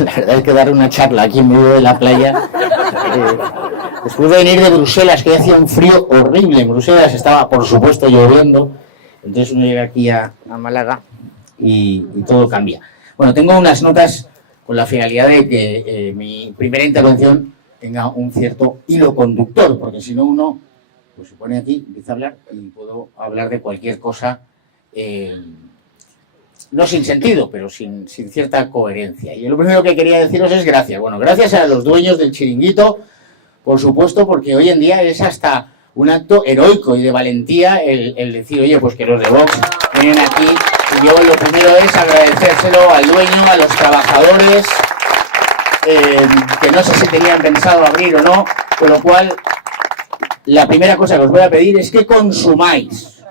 la verdad es que dar una charla aquí en medio de la playa, después de venir de Bruselas, que hacía un frío horrible, en Bruselas estaba, por supuesto, lloviendo, entonces uno llega aquí a Málaga y todo cambia. Bueno, tengo unas notas con la finalidad de que mi primera intervención tenga un cierto hilo conductor, porque si no uno pues se pone aquí, empieza a hablar y puedo hablar de cualquier cosa, no sin sentido, pero sin cierta coherencia. Y lo primero que quería deciros es gracias. Bueno, gracias a los dueños del chiringuito, por supuesto, porque hoy en día es hasta un acto heroico y de valentía el decir, oye, pues que los de Vox vienen aquí. Y yo lo primero es agradecérselo al dueño, a los trabajadores, que no sé si tenían pensado abrir o no, con lo cual la primera cosa que os voy a pedir es que consumáis,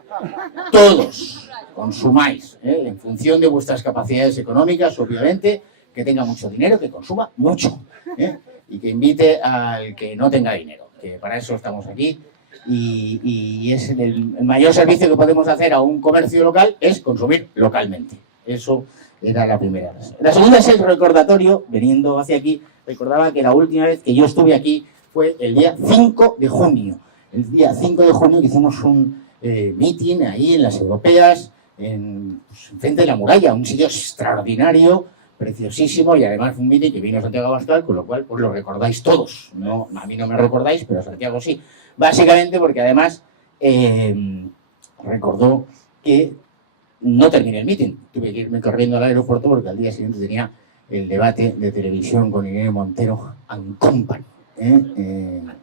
todos, consumáis, en función de vuestras capacidades económicas, obviamente, que tenga mucho dinero, que consuma mucho, y que invite al que no tenga dinero, que para eso estamos aquí, y es el mayor servicio que podemos hacer a un comercio local es consumir localmente. Eso era la primera. La segunda es el recordatorio, veniendo hacia aquí, recordaba que la última vez que yo estuve aquí fue el día 5 de junio. El día 5 de junio que hicimos un meeting ahí en las europeas, frente de la muralla, un sitio extraordinario, preciosísimo, y además fue un meeting que vino Santiago Abascal, con lo cual pues lo recordáis todos. No, a mí no me recordáis, pero a Santiago sí. Básicamente porque además recordó que no terminé el meeting. Tuve que irme corriendo al aeropuerto porque al día siguiente tenía el debate de televisión con Irene Montero and Company.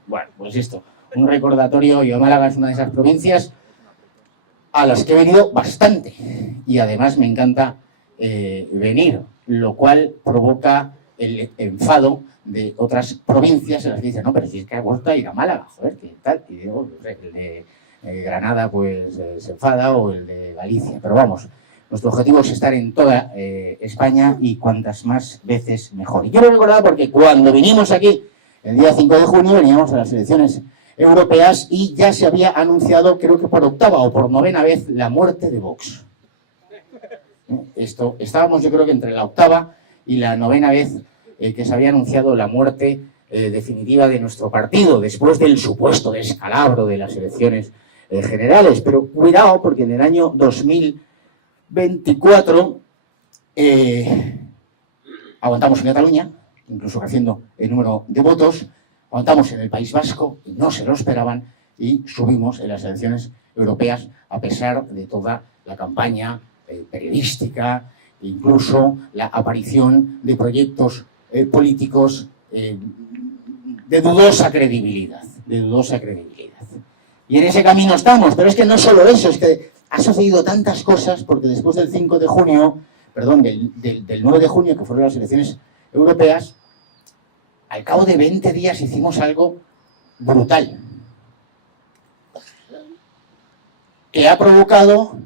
Bueno, pues esto, un recordatorio. Yo, Málaga es una de esas provincias a las que he venido bastante y además me encanta venir, lo cual provoca el enfado de otras provincias en las que dicen, no, pero si es que ha vuelto a ir a Málaga, joder, ¿qué tal? Y digo, el de Granada pues se enfada, o el de Galicia, pero vamos, nuestro objetivo es estar en toda España y cuantas más veces mejor. Y yo lo recordaba porque cuando vinimos aquí el día 5 de junio veníamos a las elecciones europeas y ya se había anunciado, creo que por octava o por novena vez, la muerte de Vox. Estábamos yo creo que entre la octava y la novena vez que se había anunciado la muerte definitiva de nuestro partido, después del supuesto descalabro de las elecciones generales. Pero cuidado, porque en el año 2024 aguantamos en Cataluña, incluso creciendo el número de votos, aguantamos en el País Vasco, y no se lo esperaban, y subimos en las elecciones europeas a pesar de toda la campaña periodística, incluso la aparición de proyectos políticos de dudosa credibilidad, Y en ese camino estamos, pero es que no solo eso, es que ha sucedido tantas cosas, porque después del 5 de junio, perdón, del 9 de junio, que fueron las elecciones europeas, al cabo de 20 días hicimos algo brutal, que ha provocado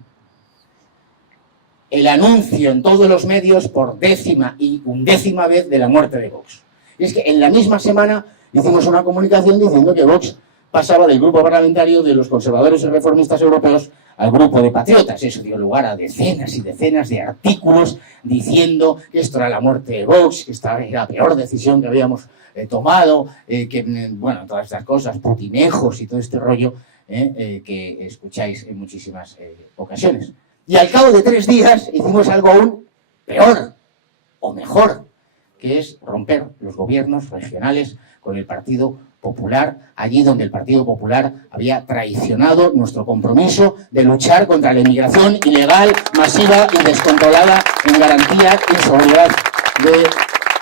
el anuncio en todos los medios por 10ª y 11ª vez de la muerte de Vox. Y es que en la misma semana hicimos una comunicación diciendo que Vox pasaba del grupo parlamentario de los conservadores y reformistas europeos al grupo de patriotas. Eso dio lugar a decenas y decenas de artículos diciendo que esto era la muerte de Vox, que esta era la peor decisión que habíamos tomado, que, bueno, todas estas cosas, putinejos y todo este rollo que escucháis en muchísimas ocasiones. Y al cabo de 3 días hicimos algo aún peor o mejor, que es romper los gobiernos regionales con el Partido Popular, allí donde el Partido Popular había traicionado nuestro compromiso de luchar contra la inmigración ilegal, masiva y descontrolada en garantía y seguridad de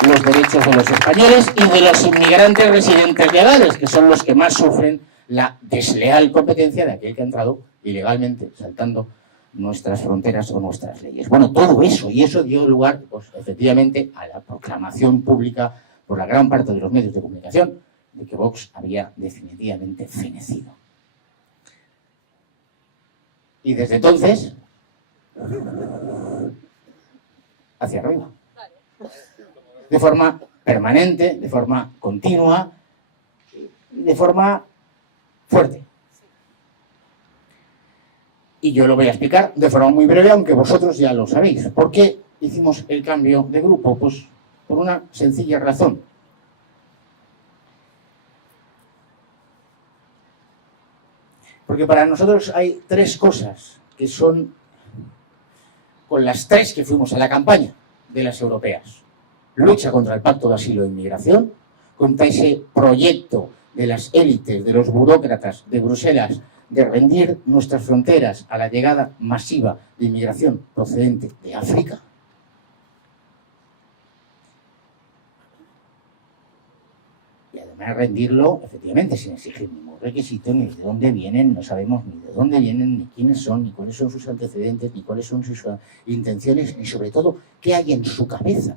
los derechos de los españoles y de los inmigrantes residentes legales, que son los que más sufren la desleal competencia de aquel que ha entrado ilegalmente, saltando nuestras fronteras o nuestras leyes. Bueno, todo eso, y eso dio lugar, pues, efectivamente, a la proclamación pública por la gran parte de los medios de comunicación de que Vox había definitivamente fenecido. Y desde entonces, hacia arriba. De forma permanente, de forma continua, de forma fuerte. Y yo lo voy a explicar de forma muy breve, aunque vosotros ya lo sabéis. ¿Por qué hicimos el cambio de grupo? Pues por una sencilla razón. Porque para nosotros hay tres cosas que son con las tres que fuimos a la campaña de las europeas. Lucha contra el Pacto de Asilo e Inmigración, contra ese proyecto de las élites, de los burócratas de Bruselas, de rendir nuestras fronteras a la llegada masiva de inmigración procedente de África. Y además rendirlo, efectivamente, sin exigir ningún requisito, ni de dónde vienen, no sabemos ni de dónde vienen, ni quiénes son, ni cuáles son sus antecedentes, ni cuáles son sus intenciones, ni sobre todo, qué hay en su cabeza.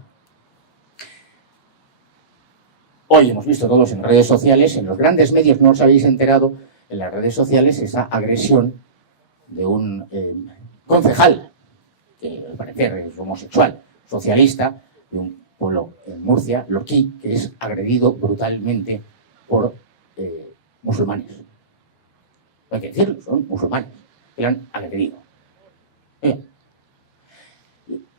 Hoy hemos visto todos en redes sociales, en los grandes medios no os habéis enterado, en las redes sociales, esa agresión de un concejal, que al parecer es homosexual, socialista, de un pueblo en Murcia, Lorquí, que es agredido brutalmente por musulmanes. Hay que decirlo, son musulmanes que lo han agredido.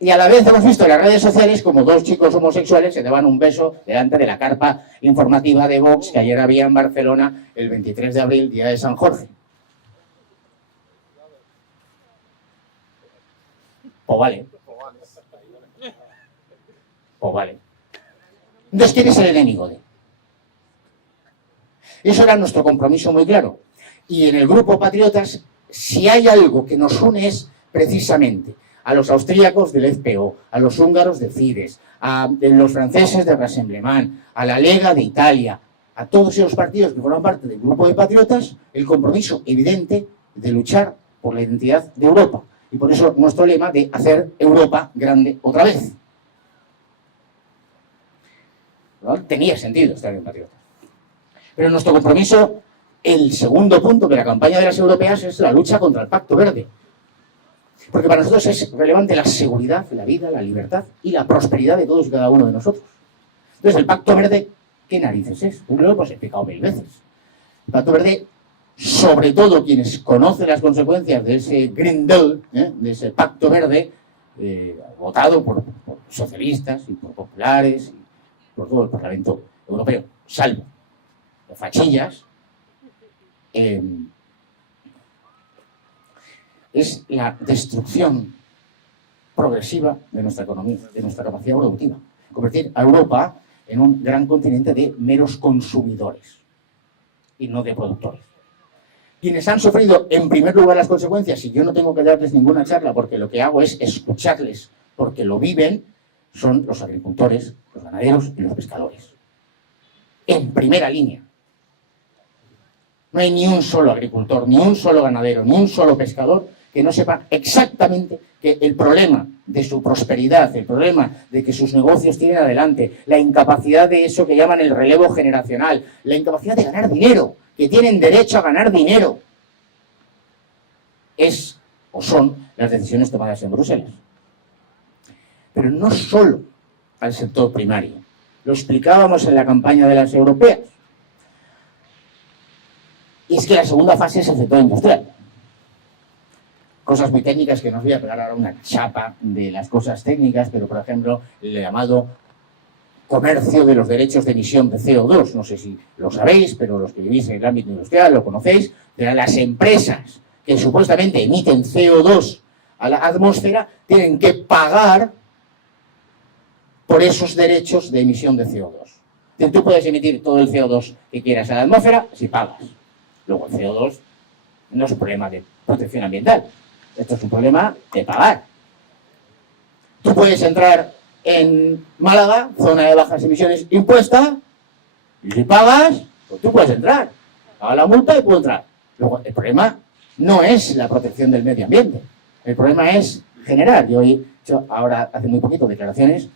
Y a la vez hemos visto en las redes sociales como dos chicos homosexuales se daban un beso delante de la carpa informativa de Vox que ayer había en Barcelona el 23 de abril, día de San Jorge. Pues vale. Pues vale. Entonces, ¿quién es el enemigo de? Eso era nuestro compromiso muy claro. Y en el Grupo Patriotas, si hay algo que nos une es precisamente a los austríacos del FPO, a los húngaros de Fidesz, a los franceses de Rassemblement, a la Lega de Italia, a todos esos partidos que forman parte del Grupo de Patriotas, el compromiso evidente de luchar por la identidad de Europa. Y por eso nuestro lema de hacer Europa grande otra vez. ¿No? Tenía sentido estar en Patriotas. Pero nuestro compromiso, el segundo punto de la campaña de las europeas es la lucha contra el Pacto Verde. Porque para nosotros es relevante la seguridad, la vida, la libertad y la prosperidad de todos y cada uno de nosotros. Entonces, el Pacto Verde, ¿qué narices es? Pues lo hemos explicado 1000 veces. El Pacto Verde, sobre todo quienes conocen las consecuencias de ese Green Deal, de ese Pacto Verde, votado por socialistas y por populares y por todo el Parlamento Europeo, salvo los fachillas, es la destrucción progresiva de nuestra economía, de nuestra capacidad productiva. Convertir a Europa en un gran continente de meros consumidores y no de productores. Quienes han sufrido en primer lugar las consecuencias, y yo no tengo que darles ninguna charla porque lo que hago es escucharles porque lo viven, son los agricultores, los ganaderos y los pescadores. En primera línea. No hay ni un solo agricultor, ni un solo ganadero, ni un solo pescador que no sepa exactamente que el problema de su prosperidad, el problema de que sus negocios tienen adelante, la incapacidad de eso que llaman el relevo generacional, la incapacidad de ganar dinero, que tienen derecho a ganar dinero, es o son las decisiones tomadas en Bruselas. Pero no solo al sector primario. Lo explicábamos en la campaña de las europeas. Y es que la segunda fase es el sector industrial. Cosas muy técnicas que no os voy a pegar ahora una chapa de las cosas técnicas, pero por ejemplo, el llamado comercio de los derechos de emisión de CO2. No sé si lo sabéis, pero los que vivís en el ámbito industrial lo conocéis. De las empresas que supuestamente emiten CO2 a la atmósfera tienen que pagar por esos derechos de emisión de CO2. Entonces, tú puedes emitir todo el CO2 que quieras a la atmósfera si pagas. Luego el CO2 no es un problema de protección ambiental. Esto es un problema de pagar. Tú puedes entrar en Málaga, zona de bajas emisiones impuesta, y si pagas, pues tú puedes entrar. Paga la multa y puedo entrar. Luego, el problema no es la protección del medio ambiente. El problema es generar. Yo he hecho ahora, hace muy poquito, declaraciones,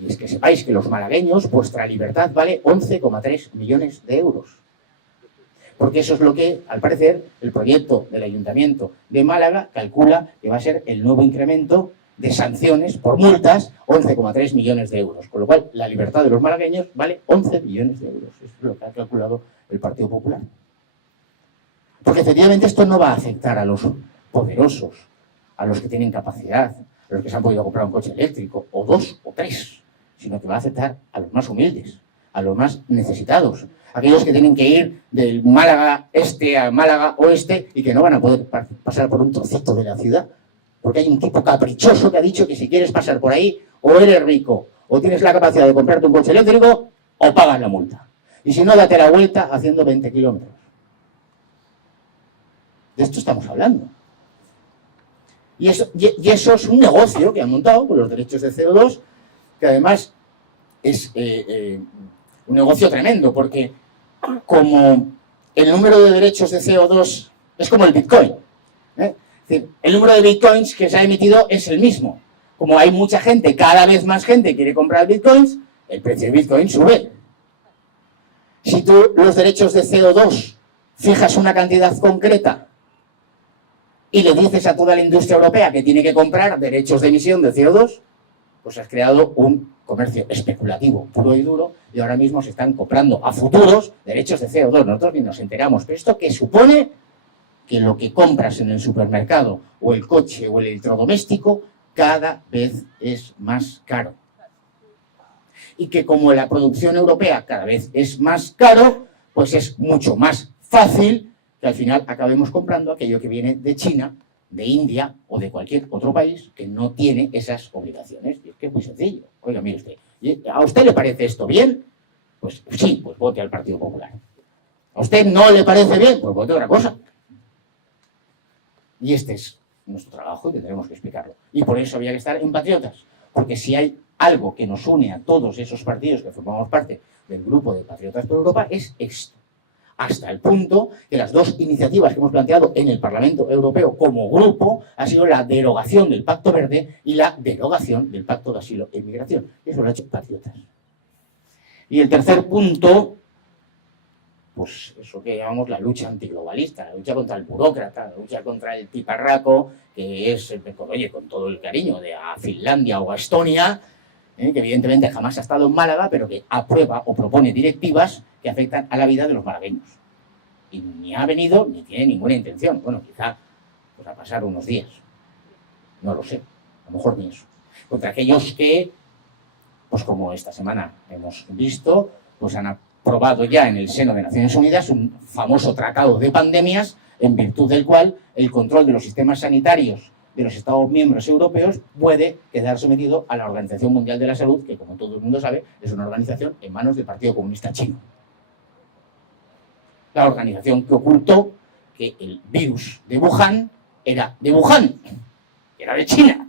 y es que sepáis que los malagueños, vuestra libertad vale 11,3 millones de euros. Porque eso es lo que, al parecer, el proyecto del Ayuntamiento de Málaga calcula que va a ser el nuevo incremento de sanciones por multas, 11,3 millones de euros. Con lo cual, la libertad de los malagueños vale 11 millones de euros. Eso es lo que ha calculado el Partido Popular. Porque efectivamente esto no va a afectar a los poderosos, a los que tienen capacidad, a los que se han podido comprar un coche eléctrico, o 2 o 3, sino que va a afectar a los más humildes, a los más necesitados, aquellos que tienen que ir del Málaga este a Málaga oeste y que no van a poder pasar por un trocito de la ciudad, porque hay un tipo caprichoso que ha dicho que si quieres pasar por ahí, o eres rico, o tienes la capacidad de comprarte un coche eléctrico, o pagas la multa. Y si no, date la vuelta haciendo 20 kilómetros. De esto estamos hablando. Y eso es un negocio que han montado con los derechos de CO2, que además es un negocio tremendo, porque como el número de derechos de CO2 es como el Bitcoin, es decir, el número de Bitcoins que se ha emitido es el mismo. Como hay mucha gente, cada vez más gente quiere comprar Bitcoins, el precio de Bitcoin sube. Si tú los derechos de CO2 fijas una cantidad concreta y le dices a toda la industria europea que tiene que comprar derechos de emisión de CO2, pues has creado un comercio especulativo puro y duro, y ahora mismo se están comprando a futuros derechos de CO2. Nosotros ni nos enteramos. ¿Pero esto qué supone? Que lo que compras en el supermercado, o el coche, o el electrodoméstico, cada vez es más caro. Y que como la producción europea cada vez es más caro, pues es mucho más fácil que al final acabemos comprando aquello que viene de China, de India o de cualquier otro país que no tiene esas obligaciones. Y es que es muy sencillo. Oiga, mire usted, ¿a usted le parece esto bien? Pues sí, pues vote al Partido Popular. ¿A usted no le parece bien? Pues vote otra cosa. Y este es nuestro trabajo y tendremos que explicarlo. Y por eso había que estar en Patriotas. Porque si hay algo que nos une a todos esos partidos que formamos parte del grupo de Patriotas por Europa, es esto. Hasta el punto que las dos iniciativas que hemos planteado en el Parlamento Europeo como grupo ha sido la derogación del Pacto Verde y la derogación del Pacto de Asilo e Inmigración. Y eso lo ha hecho Patriotas. Y el tercer punto, pues eso que llamamos la lucha antiglobalista, la lucha contra el burócrata, la lucha contra el tiparraco, que es, oye, con todo el cariño de a Finlandia o a Estonia, que evidentemente jamás ha estado en Málaga, pero que aprueba o propone directivas que afectan a la vida de los malagueños. Y ni ha venido ni tiene ninguna intención. Bueno, quizá pues a pasar unos días. No lo sé. A lo mejor ni eso. Contra aquellos que, pues como esta semana hemos visto, pues han aprobado ya en el seno de Naciones Unidas un famoso tratado de pandemias en virtud del cual el control de los sistemas sanitarios de los Estados miembros europeos puede quedar sometido a la Organización Mundial de la Salud, que como todo el mundo sabe es una organización en manos del Partido Comunista Chino. La organización que ocultó que el virus de Wuhan era de Wuhan, que era de China,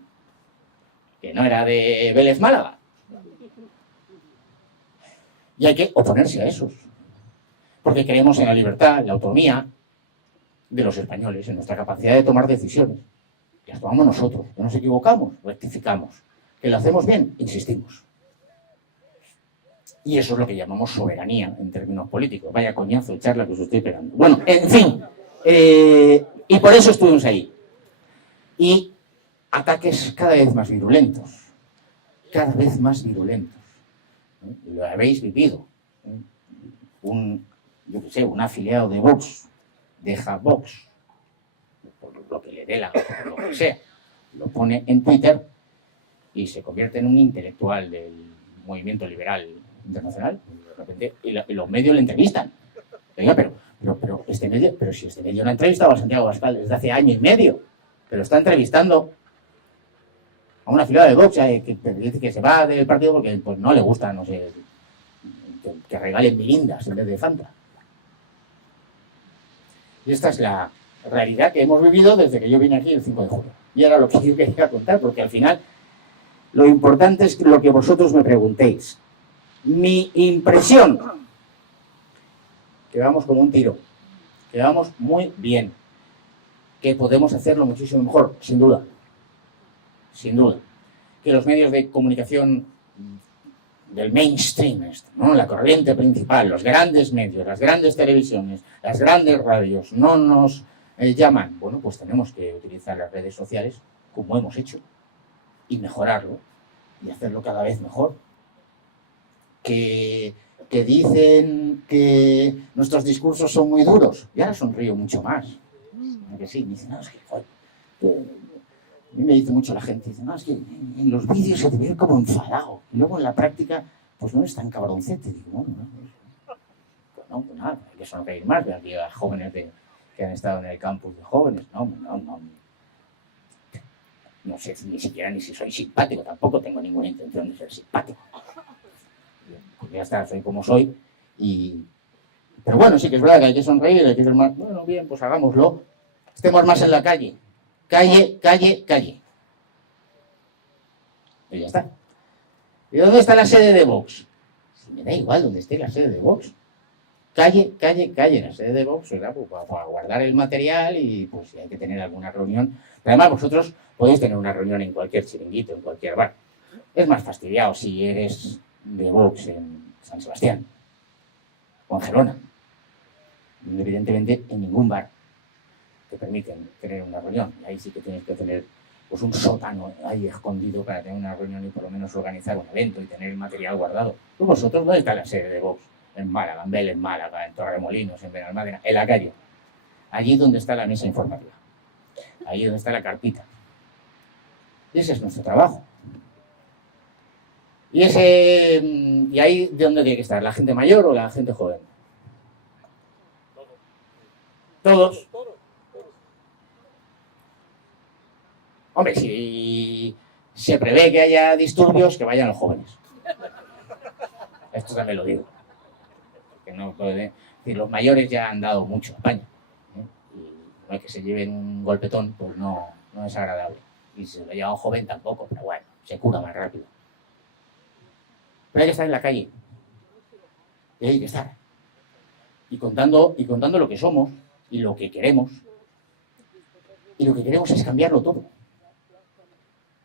que no era de Vélez Málaga. Y hay que oponerse a esos, porque creemos en la libertad, en la autonomía de los españoles, en nuestra capacidad de tomar decisiones. Que las tomamos nosotros, que nos equivocamos, rectificamos, que lo hacemos bien, insistimos. Y eso es lo que llamamos soberanía en términos políticos. Vaya coñazo de charla que os estoy pegando. Bueno, en fin, y por eso estuvimos ahí. Y ataques cada vez más virulentos, cada vez más virulentos. Lo habéis vivido. Yo qué sé, un afiliado de Vox deja Vox, por lo que le dé por lo que sea, lo pone en Twitter y se convierte en un intelectual del movimiento liberal internacional, de repente, y los medios le entrevistan. Oiga, pero si este medio no ha entrevistado a Santiago Abascal desde hace año y medio, pero está entrevistando a una afiliada de Vox que dice que se va del partido porque pues, no le gusta, no sé, que regalen mirindas en vez de Fanta. Y esta es la realidad que hemos vivido desde que yo vine aquí el 5 de julio. Y ahora lo que yo quería contar, porque al final lo importante es lo que vosotros me preguntéis. Mi impresión, que vamos como un tiro, que vamos muy bien, que podemos hacerlo muchísimo mejor, sin duda. Sin duda. Que los medios de comunicación del mainstream, ¿no? La corriente principal, los grandes medios, las grandes televisiones, las grandes radios, no nos llaman. Bueno, pues tenemos que utilizar las redes sociales como hemos hecho y mejorarlo y hacerlo cada vez mejor. Que dicen que nuestros discursos son muy duros. Y ahora sonrío mucho más. Que sí, me dicen, no, es que, joder, A mí me dice mucho la gente, dice, no, es que en los vídeos se te ve como enfadado. Y luego en la práctica, pues no es tan cabroncete. Digo, pues nada, hay que sonreír más. Veo aquí a jóvenes que han estado en el campus de jóvenes. No sé ni siquiera ni si soy simpático. Tampoco tengo ninguna intención de ser simpático. Pues ya está, soy como soy. Pero bueno, sí que es verdad que hay que sonreír, hay que ser más, bueno, bien, pues hagámoslo. Estemos más en la calle. Calle, calle, calle. Y ya está. ¿Y dónde está la sede de Vox? Si me da igual dónde esté la sede de Vox. Calle, calle, calle. La sede de Vox será pues, para guardar el material y pues si hay que tener alguna reunión. Pero además vosotros podéis tener una reunión en cualquier chiringuito, en cualquier bar. Es más fastidiado si eres de Vox en San Sebastián o en Gerona. Evidentemente en ningún bar te permiten tener una reunión. Y ahí sí que tienes que tener pues, un sótano ahí escondido para tener una reunión y por lo menos organizar un evento y tener el material guardado. Pues vosotros, ¿dónde está la sede de Vox? En Málaga, en Vélez, en Málaga, en Torremolinos, en Benalmádena, en la calle. Allí donde está la mesa informativa. Allí donde está la carpita. Y ese es nuestro trabajo. Y ahí, ¿de dónde tiene que estar? ¿La gente mayor o la gente joven? Todos. Hombre, si se prevé que haya disturbios, que vayan los jóvenes. Esto también lo digo. Porque no puede decir, los mayores ya han dado mucho a España. Y no es que se lleven un golpetón, pues no es agradable. Y si se lo lleva un joven tampoco, pero bueno, se cura más rápido. Pero hay que estar en la calle. Y hay que estar. Y contando lo que somos y lo que queremos. Y lo que queremos es cambiarlo todo.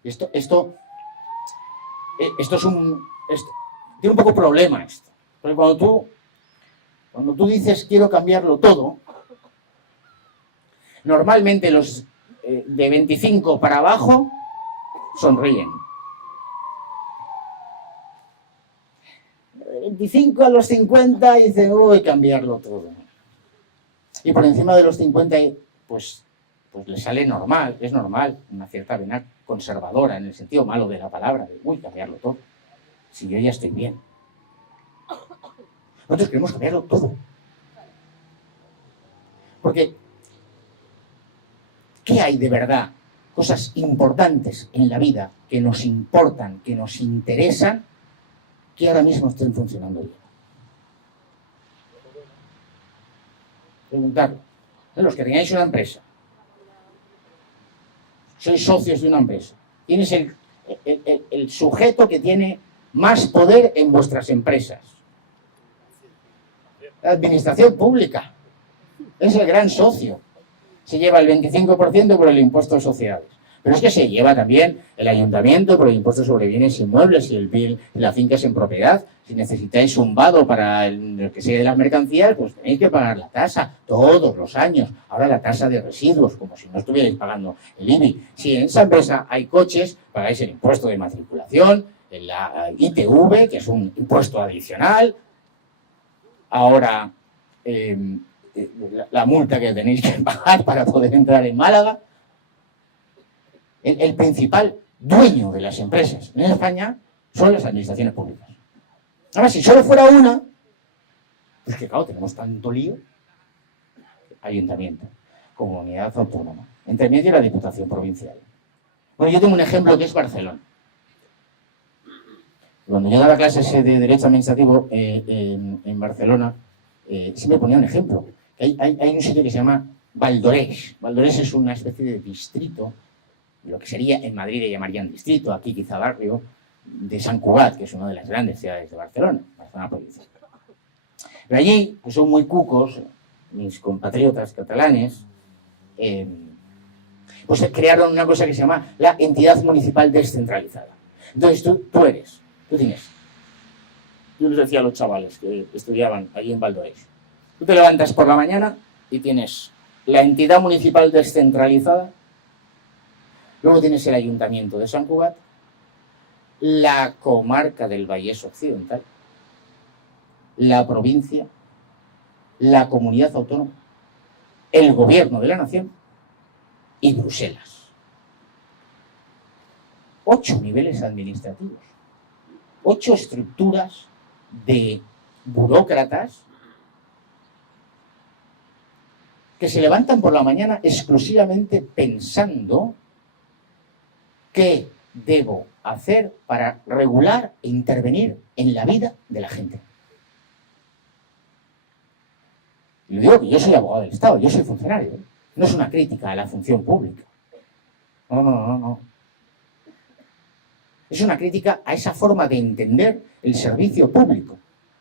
Esto es tiene un poco problema esto. Porque cuando tú dices quiero cambiarlo todo, normalmente los de 25 para abajo sonríen. De 25 a los 50 dicen, uy, cambiarlo todo. Y por encima de los 50, pues le sale normal, es normal, una cierta vena conservadora, en el sentido malo de la palabra, de, uy, cambiarlo todo, si yo ya estoy bien. Nosotros queremos cambiarlo todo. Porque, ¿qué hay de verdad? Cosas importantes en la vida que nos importan, que nos interesan, que ahora mismo estén funcionando bien. Preguntarlo. Los que tengáis una empresa, sois socios de una empresa, tienes el sujeto que tiene más poder en vuestras empresas. La administración pública es el gran socio. Se lleva el 25% por el impuesto de sociedades. Pero es que se lleva también el ayuntamiento por el impuesto sobre bienes inmuebles y las fincas en propiedad. Si necesitáis un vado para el que sea de las mercancías, pues tenéis que pagar la tasa todos los años. Ahora la tasa de residuos, como si no estuvierais pagando el IBI. Si en esa empresa hay coches, pagáis el impuesto de matriculación, la ITV, que es un impuesto adicional. Ahora la multa que tenéis que pagar para poder entrar en Málaga. El principal dueño de las empresas en España son las administraciones públicas. Ahora, si solo fuera una, pues que claro, tenemos tanto lío. Ayuntamiento, comunidad autónoma, entre medio la Diputación Provincial. Bueno, yo tengo un ejemplo que es Barcelona. Cuando yo daba clases de Derecho Administrativo en Barcelona, siempre ponía un ejemplo. Hay un sitio que se llama Valdoreix. Valdoreix es una especie de distrito, lo que sería en Madrid le llamarían distrito, aquí quizá barrio, de Sant Cugat, que es una de las grandes ciudades de Barcelona provincia. Pero allí, pues son muy cucos, mis compatriotas catalanes, pues crearon una cosa que se llama la entidad municipal descentralizada. Entonces tú tienes, yo les decía a los chavales que estudiaban allí en Valdoreix, tú te levantas por la mañana y tienes la entidad municipal descentralizada. Luego tienes el Ayuntamiento de Sant Cugat, la comarca del Vallès Occidental, la provincia, la comunidad autónoma, el gobierno de la nación y Bruselas. 8 niveles administrativos, 8 estructuras de burócratas que se levantan por la mañana exclusivamente pensando qué debo hacer para regular e intervenir en la vida de la gente. Y digo que yo soy abogado del Estado, yo soy funcionario, ¿eh? No es una crítica a la función pública. No. Es una crítica a esa forma de entender el servicio público,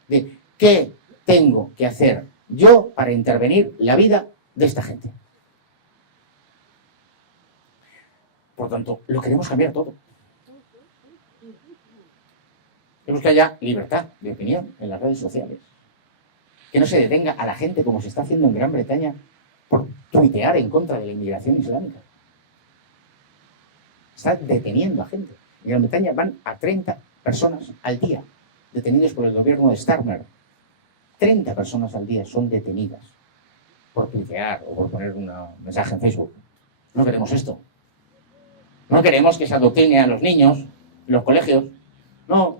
de qué tengo que hacer yo para intervenir en la vida de esta gente. Por tanto, lo queremos cambiar todo. Queremos que haya libertad de opinión en las redes sociales. Que no se detenga a la gente como se está haciendo en Gran Bretaña por tuitear en contra de la inmigración islámica. Está deteniendo a gente. En Gran Bretaña van a 30 personas al día detenidos por el gobierno de Starmer. 30 personas al día son detenidas por tuitear o por poner un mensaje en Facebook. No queremos esto. No queremos que se adoctrine a los niños en los colegios. No.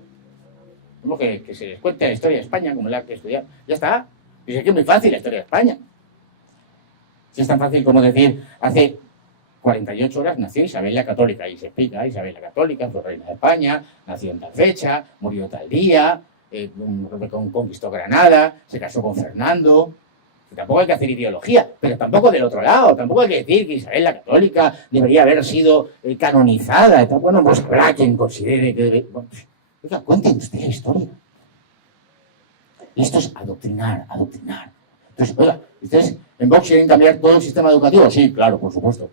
Como que se les cuente la historia de España como la que estudiar. Ya está. Y es que es muy fácil la historia de España. Si es tan fácil como decir, hace 48 horas nació Isabel la Católica. Y se explica, Isabel la Católica fue reina de España, nació en tal fecha, murió tal día, conquistó Granada, se casó con Fernando. Tampoco hay que hacer ideología, pero tampoco del otro lado. Tampoco hay que decir que Isabel la Católica debería haber sido canonizada. Bueno, pues habrá quien considere que debe... Bueno, oiga, cuenten usted la historia. Y esto es adoctrinar. Entonces, oiga, ¿ustedes en Vox quieren cambiar todo el sistema educativo? Sí, claro, por supuesto.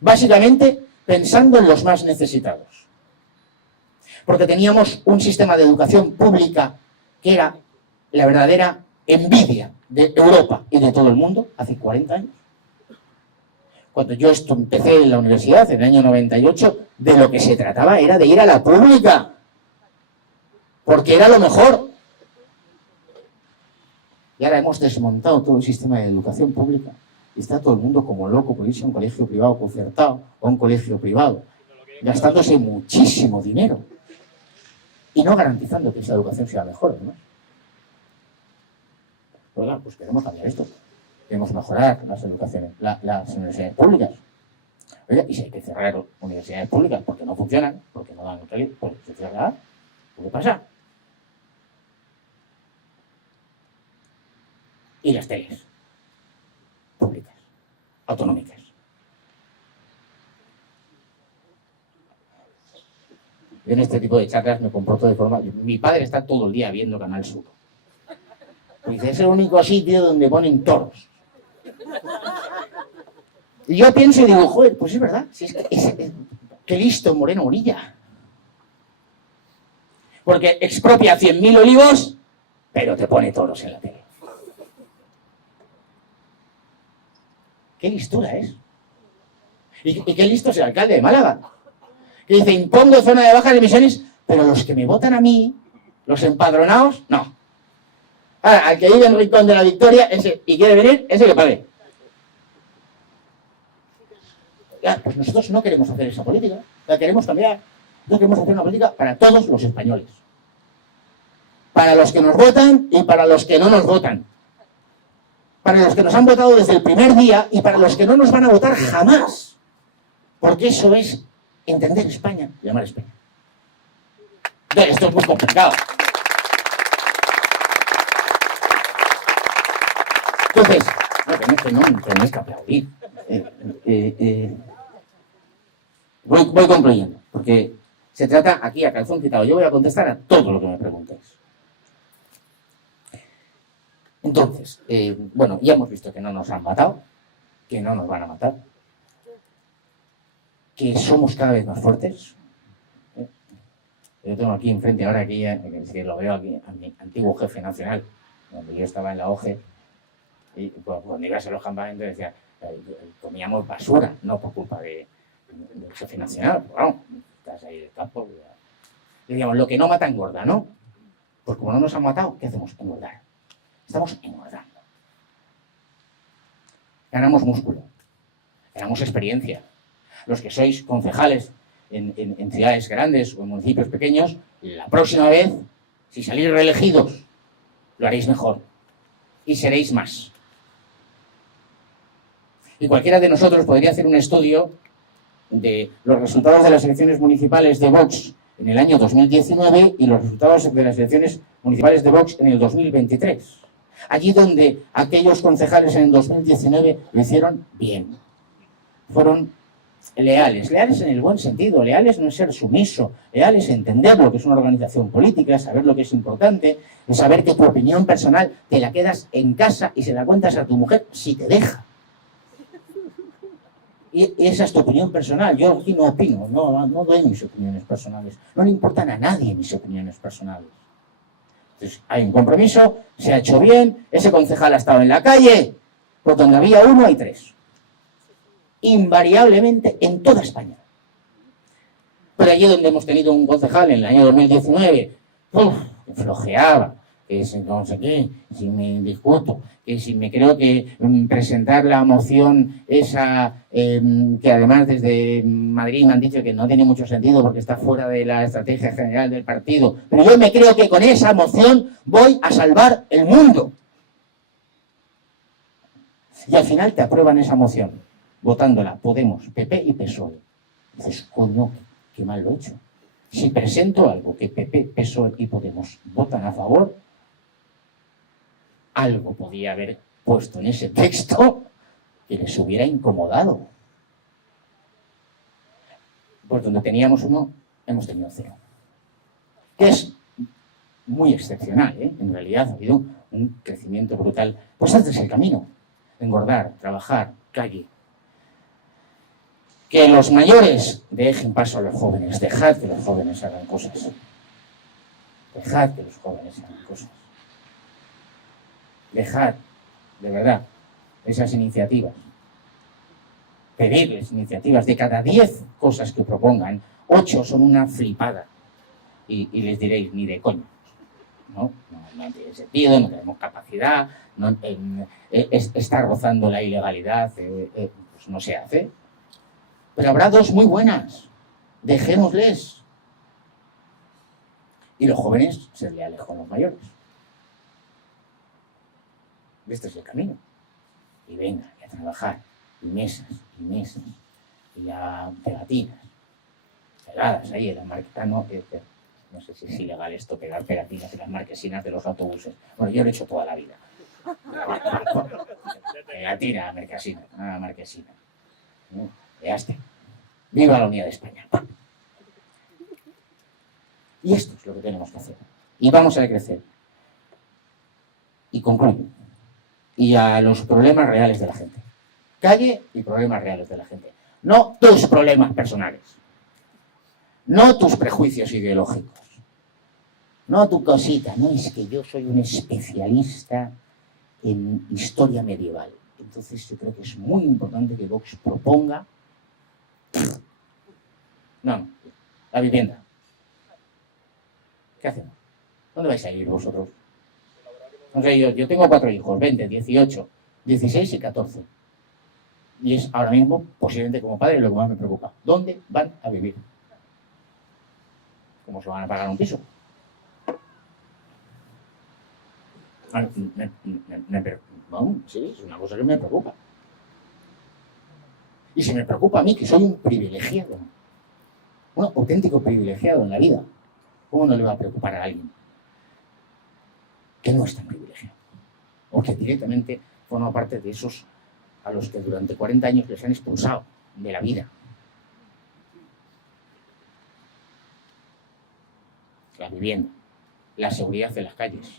Básicamente, pensando en los más necesitados. Porque teníamos un sistema de educación pública que era la verdadera envidia de Europa y de todo el mundo hace 40 años. Cuando yo empecé en la universidad, en el año 98, de lo que se trataba era de ir a la pública. Porque era lo mejor. Y ahora hemos desmontado todo el sistema de educación pública. Y está todo el mundo como loco por irse a un colegio privado concertado o a un colegio privado, gastándose muchísimo dinero y no garantizando que esa educación sea mejor, ¿no? Oiga, pues queremos cambiar esto. Queremos mejorar las universidades públicas. Oiga, y si hay que cerrar universidades públicas porque no funcionan, porque no dan utilidad, pues se cierra. ¿Qué pasa? Y las teles públicas, autonómicas. Yo en este tipo de charlas me comporto de forma... Mi padre está todo el día viendo Canal Sur. Dice, es el único sitio donde ponen toros. Y yo pienso y digo, joder, pues es verdad. Si es que qué listo Moreno Bonilla. Porque expropia 100.000 olivos, pero te pone toros en la tele. ¿Qué listura es? ¿Y qué listo es el alcalde de Málaga? Que dice, impongo zona de bajas emisiones, pero los que me votan a mí, los empadronados, no. Ahora, al que vive en Rincón de la Victoria ese, y quiere venir, ese que pague. Ya, pues nosotros no queremos hacer esa política, la queremos cambiar. Nosotros queremos hacer una política para todos los españoles. Para los que nos votan y para los que no nos votan. Para los que nos han votado desde el primer día y para los que no nos van a votar jamás. Porque eso es entender España y llamar a España. Esto es muy complicado. Entonces, no tenéis que aplaudir. Voy concluyendo, porque se trata aquí a calzón quitado. Yo voy a contestar a todo lo que me preguntéis. Entonces, bueno, ya hemos visto que no nos han matado, que no nos van a matar, que somos cada vez más fuertes. Yo tengo aquí enfrente ahora, que lo veo aquí, a mi antiguo jefe nacional, donde yo estaba en la OGE, y cuando ibas a los campamentos decía, comíamos basura, no por culpa del jefe nacional, pero bueno, estás ahí del campo. Y digamos, lo que no mata engorda, ¿no? Pues como no nos han matado, ¿qué hacemos? Engordar. Estamos engordando. Ganamos músculo, ganamos experiencia, Los que sois concejales en ciudades grandes o en municipios pequeños, la próxima vez, si salís reelegidos, lo haréis mejor y seréis más. Y cualquiera de nosotros podría hacer un estudio de los resultados de las elecciones municipales de Vox en el año 2019 y los resultados de las elecciones municipales de Vox en el 2023. Allí donde aquellos concejales en el 2019 lo hicieron bien. Fueron leales en el buen sentido, leales no es ser sumiso, leales en entender lo que es una organización política, saber lo que es importante, saber que tu opinión personal te la quedas en casa y se la cuentas a tu mujer si te deja. Y esa es tu opinión personal. Yo aquí no opino, no doy mis opiniones personales. No le importan a nadie mis opiniones personales. Entonces, hay un compromiso, se ha hecho bien, ese concejal ha estado en la calle, por donde había uno hay tres. Invariablemente en toda España. Pero allí donde hemos tenido un concejal en el año 2019, que flojeaba, que no sé qué, si me discuto, que si me creo que presentar la moción esa, que además desde Madrid me han dicho que no tiene mucho sentido porque está fuera de la estrategia general del partido, pero yo me creo que con esa moción voy a salvar el mundo. Y al final te aprueban esa moción, votándola Podemos, PP y PSOE. Dices, coño, qué mal lo he hecho. Si presento algo que PP, PSOE y Podemos votan a favor, algo podía haber puesto en ese texto que les hubiera incomodado. Por donde teníamos uno, hemos tenido cero. Que es muy excepcional, ¿eh? En realidad ha habido un crecimiento brutal. Pues este es el camino. Engordar, trabajar, calle. Que los mayores dejen paso a los jóvenes. Dejad que los jóvenes hagan cosas. Dejad que los jóvenes hagan cosas. Dejad, de verdad, esas iniciativas. Pedirles iniciativas. De cada 10 cosas que propongan, 8 son una flipada. Y les diréis, ni de coño. No tiene sentido, no tenemos capacidad, está rozando la ilegalidad, pues no se hace. Pero habrá 2 muy buenas. Dejémosles. Y los jóvenes ser leales con los mayores. Este es el camino. Y venga, y a trabajar. Y mesas, y a pegatinas. Pegadas ahí en la marquesina. No sé si es ilegal esto, pegar pegatinas en las marquesinas de los autobuses. Bueno, yo lo he hecho toda la vida. Pegatina, marquesina. Veaste. ¡Viva la unidad de España! Y esto es lo que tenemos que hacer. Y vamos a crecer. Y concluyo. Y a los problemas reales de la gente. Calle y problemas reales de la gente. No tus problemas personales. No tus prejuicios ideológicos. No tu cosita. No, es que yo soy un especialista en historia medieval. Entonces yo creo que es muy importante que Vox proponga... No, la vivienda. ¿Qué hacemos? ¿Dónde vais a ir vosotros? No sé, yo tengo 4 hijos, 20, 18, 16 y 14. Y es ahora mismo, posiblemente como padre, lo que más me preocupa. ¿Dónde van a vivir? ¿Cómo se van a pagar un piso? Sí, es una cosa que me preocupa. Y si me preocupa a mí, que soy un privilegiado, un auténtico privilegiado en la vida, ¿cómo no le va a preocupar a alguien que no es tan privilegiado? O que directamente forma parte de esos a los que durante 40 años les han expulsado de la vida. La vivienda, la seguridad de las calles.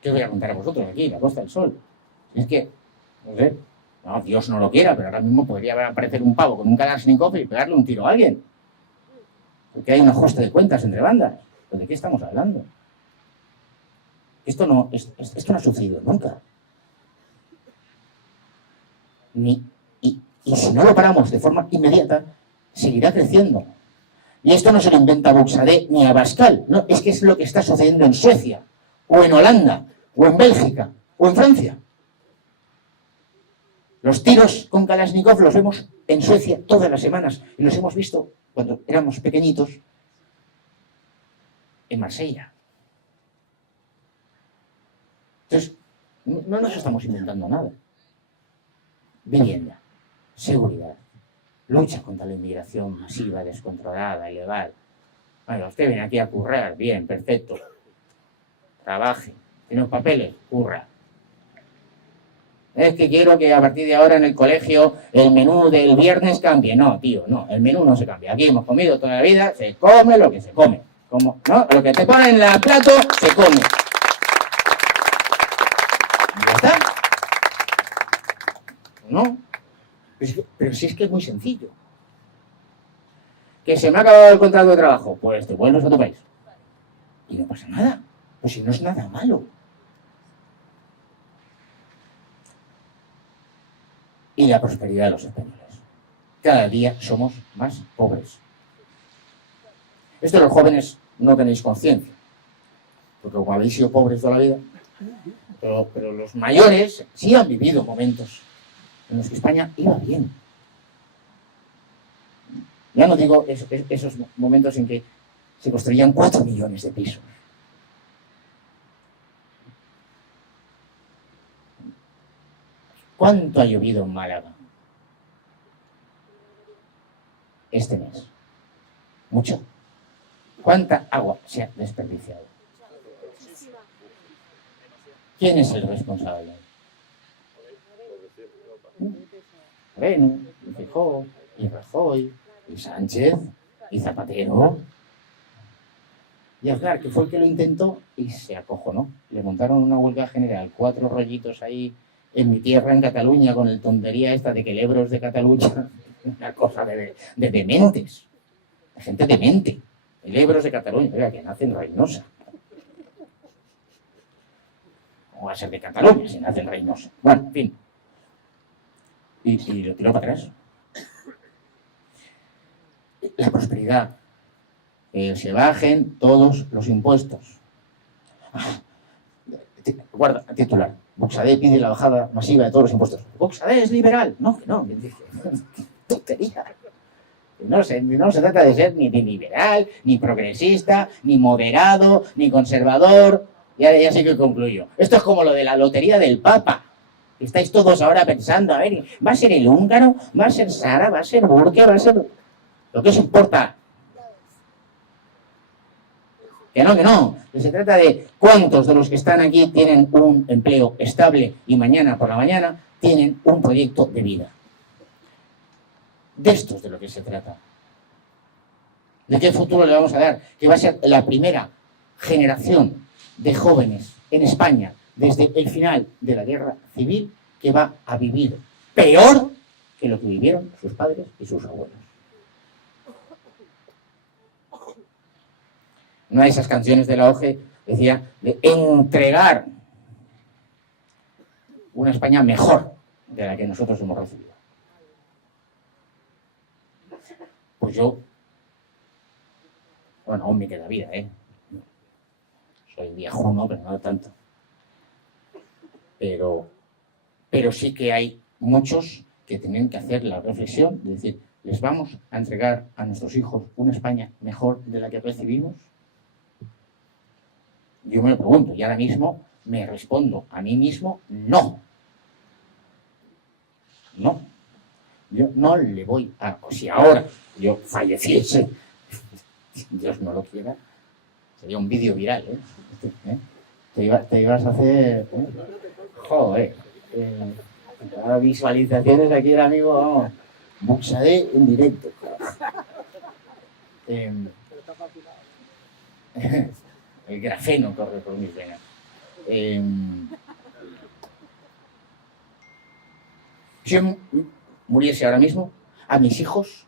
¿Qué os voy a contar a vosotros aquí, la Costa del Sol? Es que, no sé, no, Dios no lo quiera, pero ahora mismo podría aparecer un pavo con un Kalashnikov y pegarle un tiro a alguien. Porque hay un ajuste de cuentas entre bandas. ¿Pero de qué estamos hablando? Esto no ha sucedido nunca. Y si no lo paramos de forma inmediata, seguirá creciendo. Y esto no se lo inventa Buxadé ni Abascal, no, es que es lo que está sucediendo en Suecia, o en Holanda, o en Bélgica, o en Francia. Los tiros con Kalashnikov los vemos en Suecia todas las semanas y los hemos visto cuando éramos pequeñitos en Marsella. Entonces, no nos estamos inventando nada. Vivienda, seguridad, lucha contra la inmigración masiva, descontrolada, ilegal. Bueno, usted viene aquí a currar, bien, perfecto. Trabaje, tiene los papeles, curra. Es que quiero que a partir de ahora en el colegio el menú del viernes cambie. No, tío, no, el menú no se cambia. Aquí hemos comido toda la vida, se come lo que se come. Como, ¿no? Lo que te ponen en el plato, se come. ¿Ya está? ¿No? Pero si es que es muy sencillo. ¿Que se me ha acabado el contrato de trabajo? Pues te vuelves a tu país. Y no pasa nada. Pues si no es nada malo. Y la prosperidad de los españoles. Cada día somos más pobres. Esto los jóvenes no tenéis conciencia. Porque como habéis sido pobres toda la vida, pero los mayores sí han vivido momentos en los que España iba bien. Ya no digo esos momentos en que se construían 4 millones de pisos. ¿Cuánto ha llovido en Málaga este mes? Mucho. ¿Cuánta agua se ha desperdiciado? ¿Quién es el responsable? Moreno, y Feijóo, y Rajoy, y Sánchez, y Zapatero. Y Aznar, que fue el que lo intentó y se acojonó. Le montaron una huelga general, 4 rollitos ahí en mi tierra, en Cataluña, con el tontería esta de que el Ebro es de Cataluña. Una cosa de dementes. La gente demente. El Ebro es de Cataluña. Oiga, que nace en Reynosa. ¿Cómo va a ser de Cataluña si nace en Reynosa? Bueno, en fin. Y lo tiró para atrás. La prosperidad. Se bajen todos los impuestos. Guarda, titular. Buxadé pide la bajada masiva de todos los impuestos. ¿Buxadé es liberal? No, que no. Tontería. No se trata de ser ni liberal, ni progresista, ni moderado, ni conservador. Ya sé que concluyo. Esto es como lo de la lotería del Papa. Estáis todos ahora pensando, a ver, ¿va a ser el húngaro? ¿Va a ser Sara? ¿Va a ser Burke? ¿Va a ser...? ¿Lo que os importa? Que no. Que se trata de cuántos de los que están aquí tienen un empleo estable y mañana por la mañana tienen un proyecto de vida. De esto es de lo que se trata. ¿De qué futuro le vamos a dar? Que va a ser la primera generación de jóvenes en España desde el final de la guerra civil que va a vivir peor que lo que vivieron sus padres y sus abuelos. Una de esas canciones de la OGE decía de entregar una España mejor de la que nosotros hemos recibido. Pues yo, bueno, aún me queda vida, soy viejuno, pero no tanto. Pero sí que hay muchos que tienen que hacer la reflexión de decir, ¿les vamos a entregar a nuestros hijos una España mejor de la que recibimos? Yo me lo pregunto y ahora mismo me respondo a mí mismo, no. No. Yo no le voy a... O si ahora yo falleciese, Dios no lo quiera, sería un vídeo viral, Te ibas a hacer... Joder. Ahora visualizaciones aquí el amigo, vamos. Buxadé en directo. El grafeno corre por mis venas. Si yo muriese ahora mismo, a mis hijos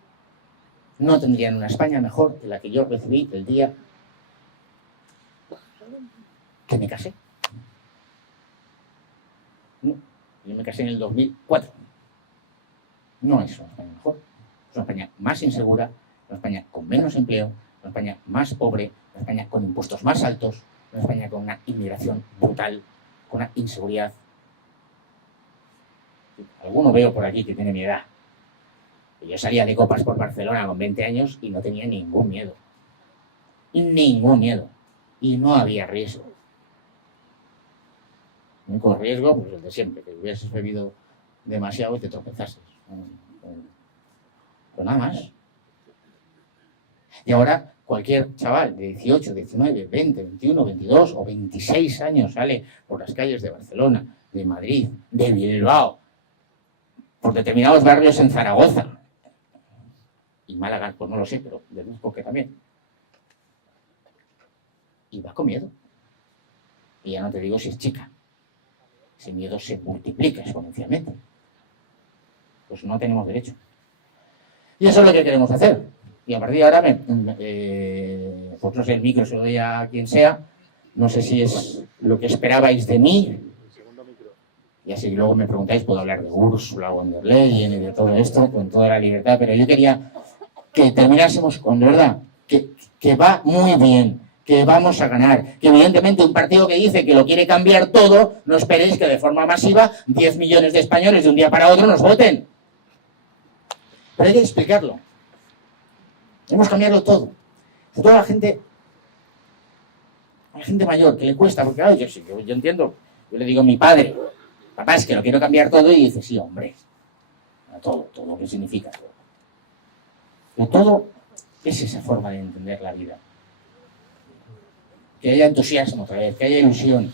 no tendrían una España mejor que la que yo recibí el día que me casé. No, yo me casé en el 2004. No es una España mejor. Es una España más insegura, una España con menos empleo, una España más pobre, una España con impuestos más altos, una España con una inmigración brutal, con una inseguridad. Alguno veo por aquí que tiene mi edad. Yo salía de copas por Barcelona con 20 años y no tenía ningún miedo. Ningún miedo. Y no había riesgo. El único riesgo, pues el de siempre, que hubieses bebido demasiado y te tropezases. Pues nada más. Y ahora cualquier chaval de 18, 19, 20, 21, 22 o 26 años sale por las calles de Barcelona, de Madrid, de Bilbao, por determinados barrios en Zaragoza. Y Málaga, pues no lo sé, pero de Luis porque también. Y va con miedo. Y ya no te digo si es chica. Ese miedo se multiplica exponencialmente. Pues no tenemos derecho. Y eso es lo que queremos hacer. Y a partir de ahora, vosotros el micro se lo doy a quien sea. No sé si es lo que esperabais de mí. Y así luego me preguntáis, puedo hablar de Ursula von der Leyen y de todo esto con toda la libertad. Pero yo quería que terminásemos con, de verdad, que va muy bien, que vamos a ganar, que evidentemente un partido que dice que lo quiere cambiar todo, no esperéis que de forma masiva 10 millones de españoles de un día para otro nos voten. Pero hay que explicarlo. Hemos cambiado todo. Sobre todo a la gente mayor, que le cuesta, porque claro, yo entiendo, yo le digo a mi padre, papá, es que lo quiero cambiar todo, y dice, sí, hombre, todo lo que significa todo. Pero todo es esa forma de entender la vida. Que haya entusiasmo otra vez, que haya ilusión.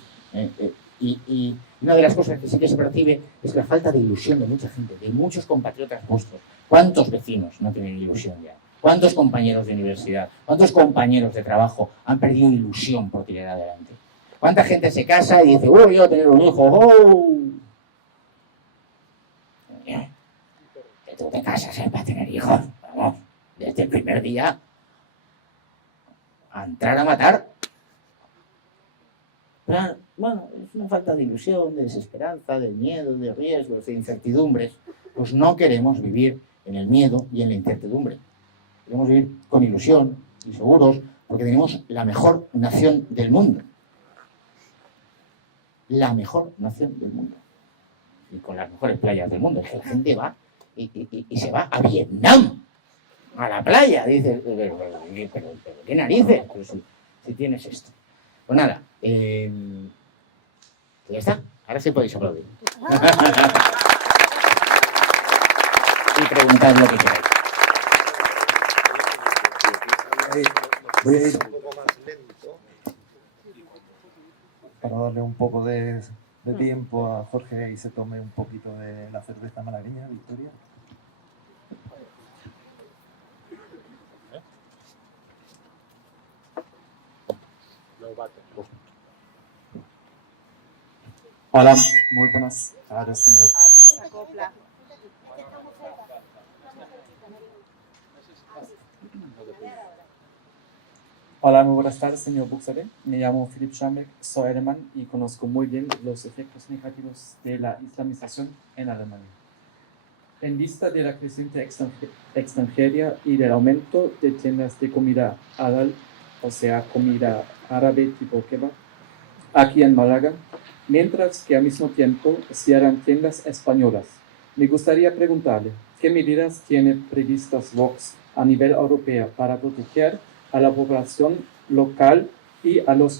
Y una de las cosas que sí que se percibe es la falta de ilusión de mucha gente, de muchos compatriotas vuestros. ¿Cuántos vecinos no tienen ilusión ya? ¿Cuántos compañeros de universidad, cuántos compañeros de trabajo han perdido ilusión por tirar adelante? ¿Cuánta gente se casa y dice, yo voy a tener un hijo? ¡Oh! Que tú te casas para tener hijos. Vamos, desde el primer día a entrar a matar. Pero, bueno, es una falta de ilusión, de desesperanza, de miedo, de riesgos, de incertidumbres. Pues no queremos vivir en el miedo y en la incertidumbre. Queremos vivir con ilusión y seguros, porque tenemos la mejor nación del mundo. La mejor nación del mundo. Y con las mejores playas del mundo. Es que la gente va y se va a Vietnam, a la playa. Dice, pero ¿qué narices? Pero si tienes esto. Pues nada, ya está. Ahora sí podéis aplaudir. Y preguntad lo que queráis. Voy a ir un poco más lento para darle un poco de tiempo a Jorge y se tome un poquito de la cerveza malagueña, Victoria. Hola, muy buenas tardes, señor. Hola, muy buenas tardes, señor Buxade. Me llamo Philipp Schambeck, soy alemán y conozco muy bien los efectos negativos de la islamización en Alemania. En vista de la creciente extranjería y del aumento de tiendas de comida halal, o sea, comida árabe tipo kebab, aquí en Málaga, mientras que al mismo tiempo cierran tiendas españolas, me gustaría preguntarle, ¿qué medidas tiene previstas Vox a nivel europeo para proteger a la población local y a los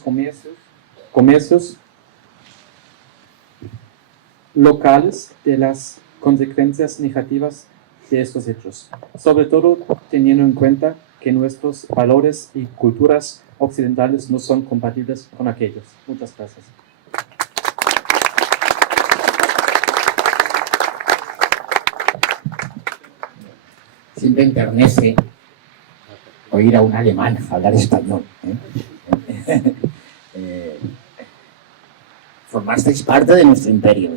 comercios locales de las consecuencias negativas de estos hechos, sobre todo teniendo en cuenta que nuestros valores y culturas occidentales no son compatibles con aquellos? Muchas gracias. Siempre enternece oír a un alemán hablar español. Formasteis parte de nuestro imperio.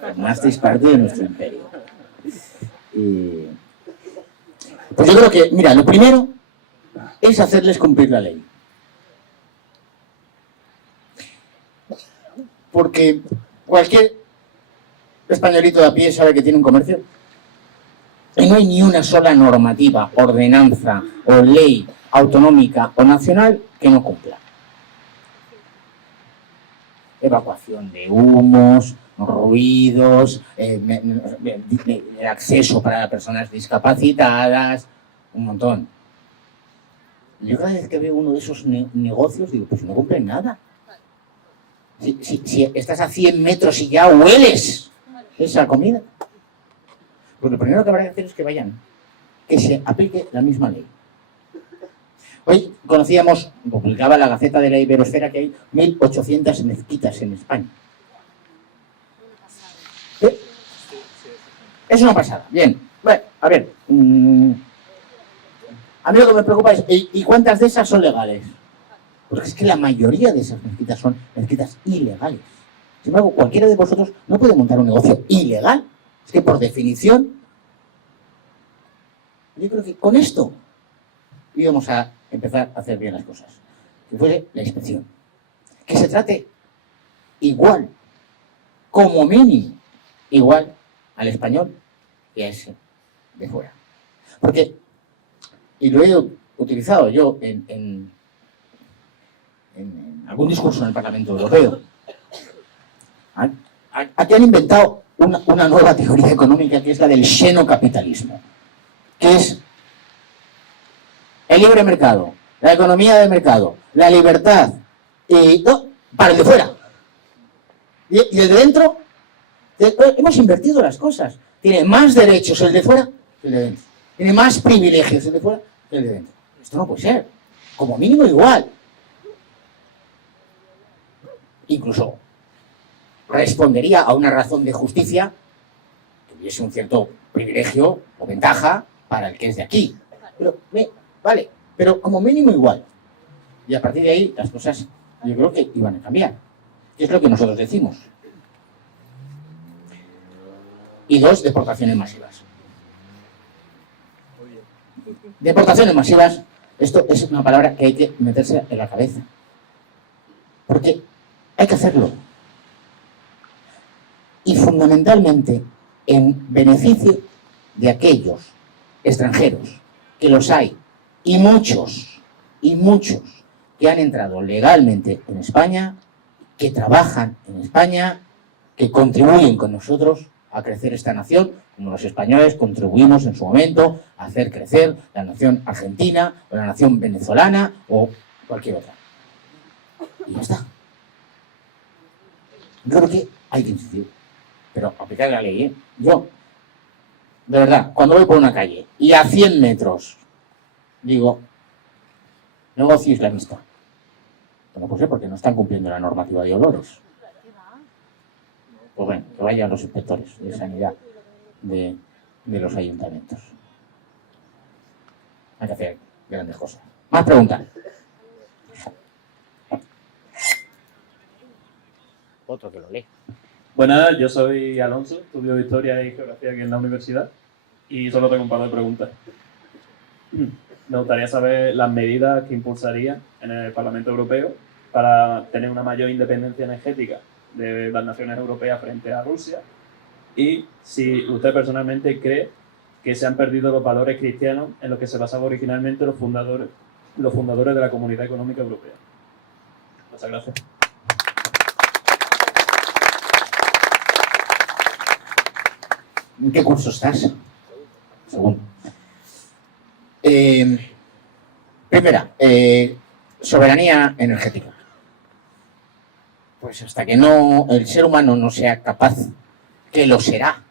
Formasteis parte de nuestro imperio. Pues yo creo que, mira, lo primero es hacerles cumplir la ley. Porque cualquier españolito de a pie sabe que tiene un comercio. Y no hay ni una sola normativa, ordenanza o ley autonómica o nacional que no cumpla. evacuación de humos, ruidos, el acceso para personas discapacitadas, un montón. Yo cada vez que veo uno de esos negocios digo, pues no compren nada. Si estás a 100 metros y ya hueles esa comida. Pues lo primero que habrá que hacer es que se aplique la misma ley. Hoy conocíamos, publicaba la Gaceta de la Iberosfera, que hay 1.800 mezquitas en España. Es una pasada. Bien. Bueno, a ver. A mí lo que me preocupa es, ¿y cuántas de esas son legales? Porque es que la mayoría de esas mezquitas son mezquitas ilegales. Sin embargo, cualquiera de vosotros no puede montar un negocio ilegal. Es que por definición, yo creo que con esto íbamos a empezar a hacer bien las cosas. Que fuese la inspección. Que se trate igual, como mínimo, igual al español y a ese de fuera. Porque, y lo he utilizado yo en algún discurso en el Parlamento Europeo, aquí han inventado una nueva teoría económica que es la del xenocapitalismo, que es el libre mercado, la economía de mercado, la libertad, para el de fuera. Y el de dentro, hemos invertido las cosas. Tiene más derechos el de fuera que el de dentro. Tiene más privilegios el de fuera que el de dentro. Esto no puede ser. Como mínimo igual. Incluso respondería a una razón de justicia que hubiese un cierto privilegio o ventaja para el que es de aquí. Pero, vale, pero como mínimo igual. Y a partir de ahí las cosas yo creo que iban a cambiar. Y es lo que nosotros decimos. Y 2, deportaciones masivas. Deportaciones masivas, esto es una palabra que hay que meterse en la cabeza. Porque hay que hacerlo. Y fundamentalmente en beneficio de aquellos extranjeros, que los hay, y muchos, que han entrado legalmente en España, que trabajan en España, que contribuyen con nosotros a crecer esta nación, como los españoles contribuimos en su momento a hacer crecer la nación argentina, o la nación venezolana, o cualquier otra. Y ya está. Yo creo que hay que insistir, pero aplicar la ley, ¿eh? Yo, de verdad, cuando voy por una calle y a 100 metros digo, negocio islamista, no puede ser porque no están cumpliendo la normativa de olores. Pues bueno, que vayan los inspectores de sanidad de los ayuntamientos. Hay que hacer grandes cosas. Más preguntas. Otro que lo lee. Buenas, yo soy Alonso, estudio Historia y Geografía aquí en la universidad y solo tengo un par de preguntas. Me gustaría saber las medidas que impulsaría en el Parlamento Europeo para tener una mayor independencia energética de las naciones europeas frente a Rusia y si usted personalmente cree que se han perdido los valores cristianos en los que se basaban originalmente los fundadores de la Comunidad Económica Europea. Muchas gracias. ¿En qué curso estás? Segundo. Primera, soberanía energética. Pues hasta que el ser humano no sea capaz, que lo será,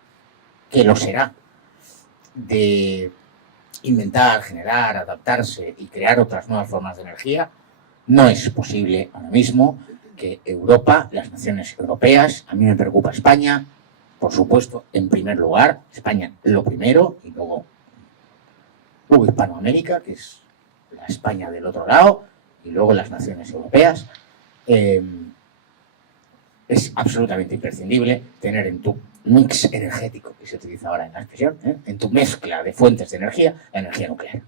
de inventar, generar, adaptarse y crear otras nuevas formas de energía, no es posible ahora mismo que Europa, las naciones europeas, a mí me preocupa España, por supuesto, en primer lugar, España lo primero, y luego Hispanoamérica, que es la España del otro lado, y luego las naciones europeas. Es absolutamente imprescindible tener en tu mix energético, que se utiliza ahora en la expresión, en tu mezcla de fuentes de energía, la energía nuclear.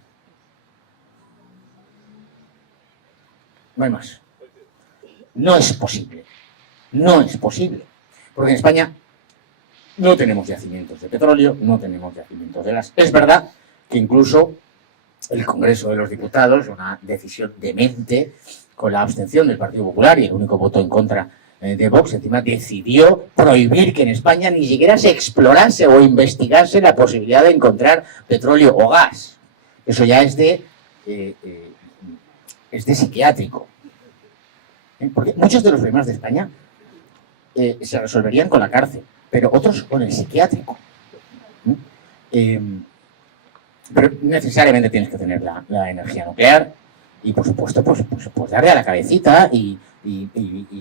No hay más. No es posible. No es posible. Porque en España no tenemos yacimientos de petróleo, no tenemos yacimientos de gas. Es verdad que incluso el Congreso de los Diputados, una decisión demente, con la abstención del Partido Popular y el único voto en contra de Vox encima decidió prohibir que en España ni siquiera se explorase o investigase la posibilidad de encontrar petróleo o gas. Eso ya es de psiquiátrico. Porque muchos de los problemas de España se resolverían con la cárcel, pero otros con el psiquiátrico. Pero necesariamente tienes que tener la energía nuclear y, por supuesto, pues darle a la cabecita y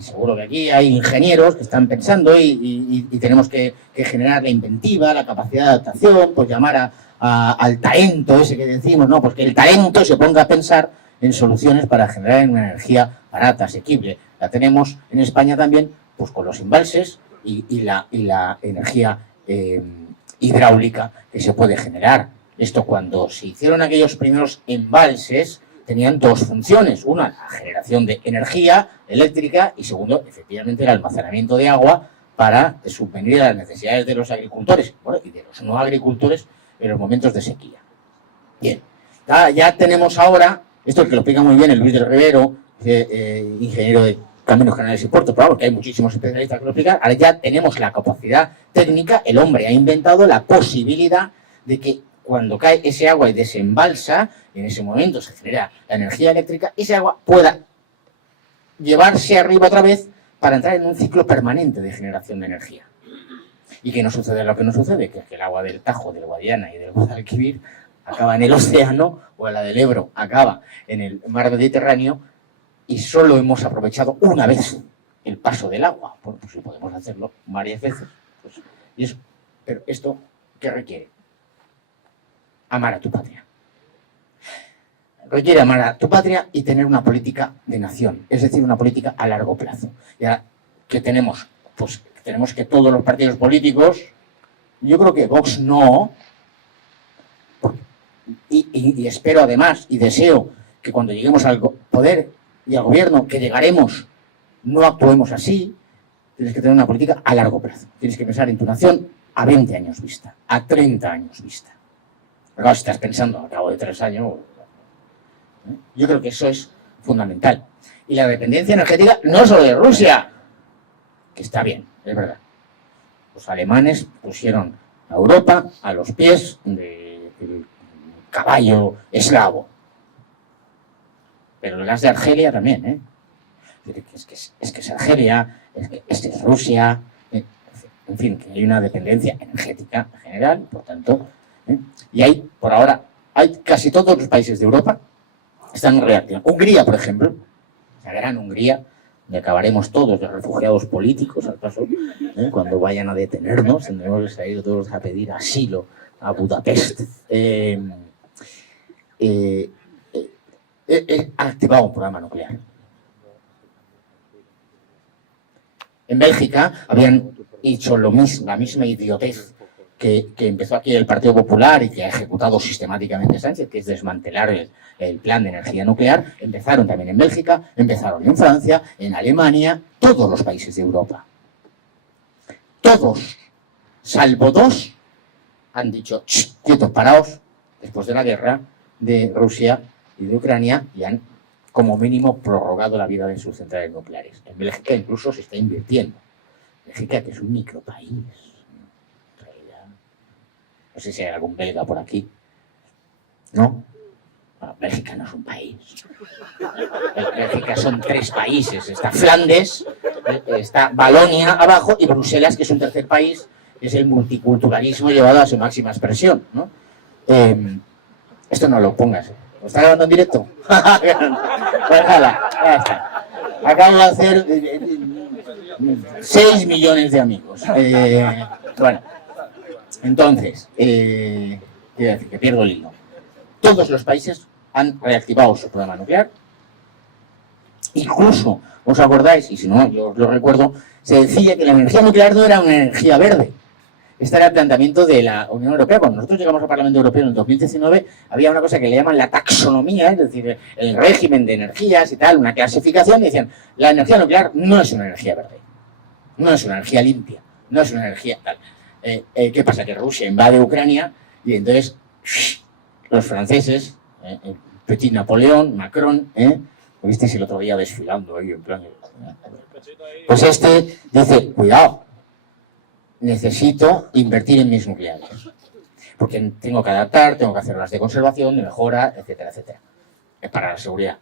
seguro que aquí hay ingenieros que están pensando y tenemos que generar la inventiva, la capacidad de adaptación, pues llamar al talento ese que decimos, ¿no? Pues que el talento se ponga a pensar en soluciones para generar una energía barata, asequible. La tenemos en España también, pues con los embalses y la energía hidráulica que se puede generar. Esto, cuando se hicieron aquellos primeros embalses, tenían dos funciones. Una, la generación de energía eléctrica y, segundo, efectivamente, el almacenamiento de agua para subvenir a las necesidades de los agricultores, bueno, y de los no agricultores en los momentos de sequía. Bien, ya tenemos ahora, esto es que lo explica muy bien el Luis del Rivero, ingeniero de Caminos, Canales y Puertos, pero porque hay muchísimos especialistas que lo explican. Ahora ya tenemos la capacidad técnica, el hombre ha inventado la posibilidad de que cuando cae ese agua y desembalsa, en ese momento se genera la energía eléctrica, ese agua pueda llevarse arriba otra vez para entrar en un ciclo permanente de generación de energía. Y que no sucede lo que no sucede, que es que el agua del Tajo, del Guadiana y del Guadalquivir acaba en el océano, o la del Ebro acaba en el mar Mediterráneo, y solo hemos aprovechado una vez el paso del agua. Bueno, pues si podemos hacerlo varias veces, pues, y eso. Pero esto, ¿qué requiere? Amar a tu patria. Requiere amar a tu patria y tener una política de nación, es decir, una política a largo plazo. Y ahora, ¿qué tenemos? Pues tenemos que todos los partidos políticos, yo creo que Vox no, y espero además y deseo que cuando lleguemos al poder y al gobierno, que llegaremos, no actuemos así. Tienes que tener una política a largo plazo. Tienes que pensar en tu nación a 20 años vista, a 30 años vista. Claro, si estás pensando al cabo de 3 años, yo creo que eso es fundamental. Y la dependencia energética no solo de Rusia, que está bien, es verdad. Los alemanes pusieron a Europa a los pies del caballo eslavo. Pero el gas de Argelia también, ¿eh? Es que es Argelia, es que es Rusia, en fin, que hay una dependencia energética en general, por tanto, y hay, por ahora, hay casi todos los países de Europa están reactivando. Hungría, por ejemplo, la gran Hungría, donde acabaremos todos de refugiados políticos, al paso, cuando vayan a detenernos, tendremos que salir todos a pedir asilo a Budapest. Ha activado un programa nuclear. En Bélgica habían hecho la misma idiotez que empezó aquí el Partido Popular y que ha ejecutado sistemáticamente Sánchez, que es desmantelar el plan de energía nuclear. Empezaron también en Bélgica, empezaron en Francia, en Alemania, todos los países de Europa. Todos, salvo 2, han dicho, quietos, paraos, después de la guerra de Rusia y de Ucrania, y han, como mínimo, prorrogado la vida de sus centrales nucleares. En Bélgica incluso se está invirtiendo. Bélgica, que es un micropaís. No sé si hay algún belga por aquí. ¿No? Bueno, Bélgica no es un país. Bélgica son 3 países. Está Flandes, está Valonia abajo y Bruselas, que es un tercer país. Es el multiculturalismo llevado a su máxima expresión, ¿no? Esto no lo pongas. ¿Lo está grabando en directo? Pues nada, ya está. Acabo de hacer 6 millones de amigos. Bueno, entonces, quiero decir que pierdo el hilo. Todos los países han reactivado su programa nuclear. Incluso, ¿os acordáis? Y si no, yo os lo recuerdo, se decía que la energía nuclear no era una energía verde. Este era el planteamiento de la Unión Europea. Cuando nosotros llegamos al Parlamento Europeo en el 2019, había una cosa que le llaman la taxonomía, es decir, el régimen de energías y tal, una clasificación, y decían, la energía nuclear no es una energía verde, no es una energía limpia, no es una energía tal. ¿Qué pasa? Que Rusia invade Ucrania y entonces los franceses, Petit Napoleón, Macron, lo visteis el otro día desfilando ahí en plan Pues este dice, cuidado, necesito invertir en mis nucleares. Porque tengo que adaptar, tengo que hacer horas de conservación, de mejora, etcétera, etcétera. Es para la seguridad.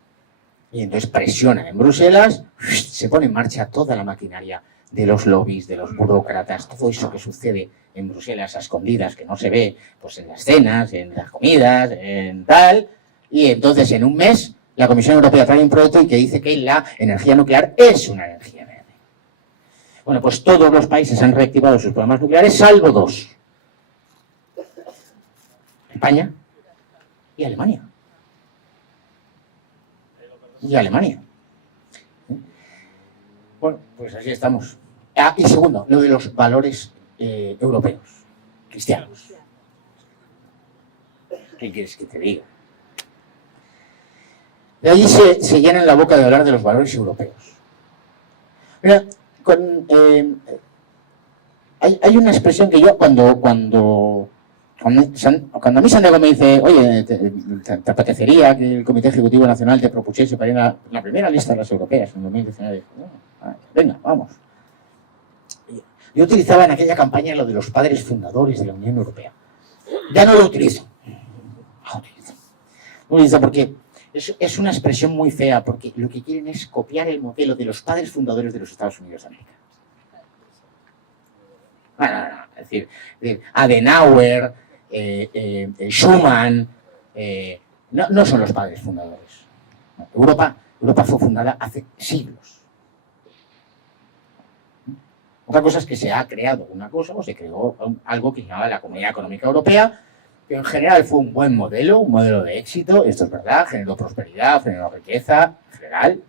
Y entonces presiona en Bruselas, se pone en marcha toda la maquinaria de los lobbies, de los burócratas, todo eso que sucede en Bruselas a escondidas, que no se ve pues en las cenas, en las comidas, en tal. Y entonces en un mes la Comisión Europea trae un proyecto y que dice que la energía nuclear es una energía verde. Bueno, pues todos los países han reactivado sus programas nucleares, salvo dos. España y Alemania. Y Alemania. Bueno, pues así estamos. Ah, y segundo, lo de los valores europeos, cristianos. ¿Qué quieres que te diga? De ahí se llenan la boca de hablar de los valores europeos. Mira, hay una expresión que yo cuando a mí Santiago me dice, oye, ¿te apetecería que el Comité Ejecutivo Nacional te propusiese para ir a la primera lista de las europeas en 2019? Venga, vamos. Yo utilizaba en aquella campaña lo de los padres fundadores de la Unión Europea. Ya no lo utilizo. No lo utilizo porque es una expresión muy fea, porque lo que quieren es copiar el modelo de los padres fundadores de los Estados Unidos de América. No. Es decir, Adenauer, Schuman, no son los padres fundadores. Europa fue fundada hace siglos. Otra cosa es que se ha creado una cosa, o se creó algo que se llamaba la Comunidad Económica Europea, que en general fue un buen modelo, un modelo de éxito, esto es verdad, generó prosperidad, generó riqueza, en general.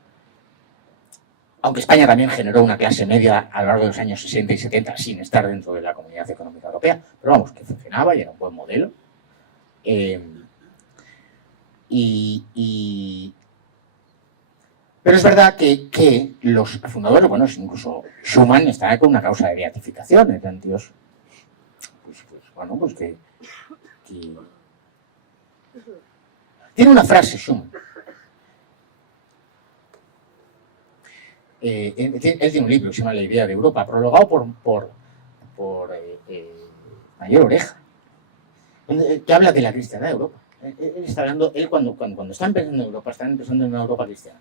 Aunque España también generó una clase media a lo largo de los años 60 y 70 sin estar dentro de la Comunidad Económica Europea, pero vamos, que funcionaba y era un buen modelo. Pero es verdad que los fundadores, bueno, incluso Schuman estaba con una causa de beatificación, eran tíos, pues que... Tiene una frase, Schuman. Él tiene un libro que se llama La idea de Europa, prologado por Mayor Oreja, que habla de la cristiandad de Europa. Él está hablando, cuando están pensando en Europa, están pensando en una Europa cristiana.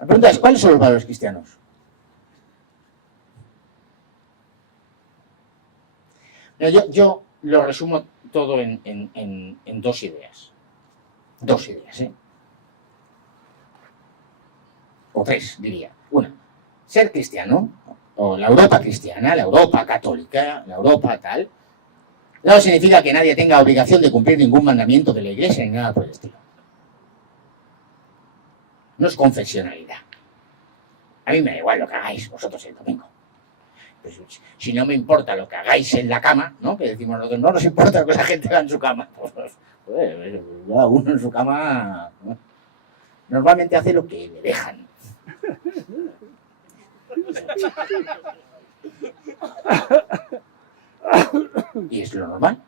La pregunta es, ¿cuáles son los valores cristianos? Mira, yo lo resumo todo en dos ideas. Dos ideas, ¿eh? O tres, diría. Una, ser cristiano, o la Europa cristiana, la Europa católica, la Europa tal, no significa que nadie tenga obligación de cumplir ningún mandamiento de la Iglesia ni nada por el estilo. No es confesionalidad. A mí me da igual lo que hagáis vosotros el domingo. Pues, si no me importa lo que hagáis en la cama, ¿no? Que decimos nosotros, no nos importa lo que la gente haga en su cama. Pues, uno en su cama normalmente hace lo que le dejan. Y es lo normal.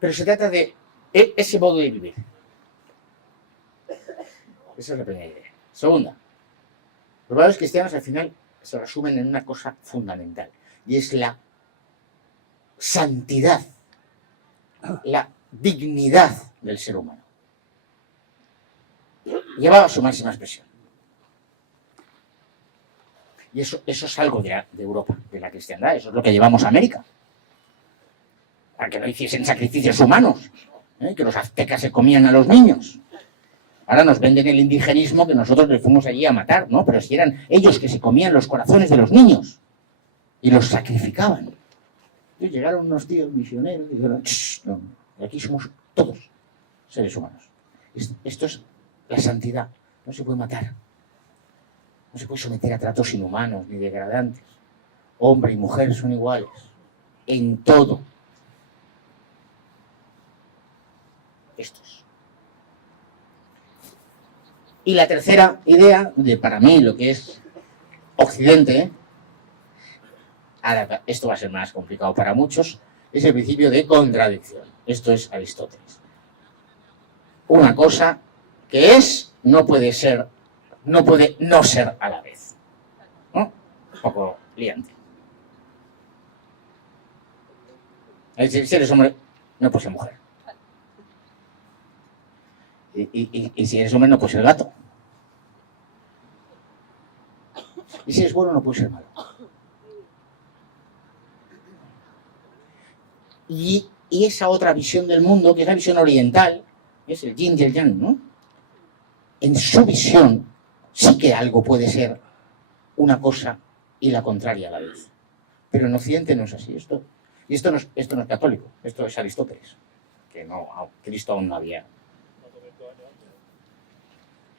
Pero se trata de ese modo de vivir. Esa es la primera idea. Segunda, los valores cristianos al final se resumen en una cosa fundamental, y es la santidad, la dignidad del ser humano, llevado a su máxima expresión. Y eso es algo de Europa, de la cristiandad, eso es lo que llevamos a América. Para que no hiciesen sacrificios humanos, que los aztecas se comían a los niños. Ahora nos venden el indigenismo que nosotros les fuimos allí a matar, ¿no? Pero si eran ellos que se comían los corazones de los niños y los sacrificaban. Y llegaron unos tíos misioneros y dijeron, no, aquí somos todos seres humanos. Esto es la santidad, no se puede matar. No se puede someter a tratos inhumanos ni degradantes. Hombre y mujer son iguales en todo. Estos. Y la tercera idea, para mí, lo que es Occidente, ahora esto va a ser más complicado para muchos, es el principio de contradicción. Esto es Aristóteles. Una cosa que es, no puede ser no puede no ser a la vez, ¿no? Un poco liante. Si eres hombre, no puedes ser mujer. Y si eres hombre, no puedes ser gato. Y si eres bueno, no puedes ser malo. Y esa otra visión del mundo, que es la visión oriental, es el yin y el yang, ¿no? En su visión sí que algo puede ser una cosa y la contraria a la vez. Pero en Occidente no es así. Esto no es católico, esto es Aristóteles, que no, Cristo aún no había.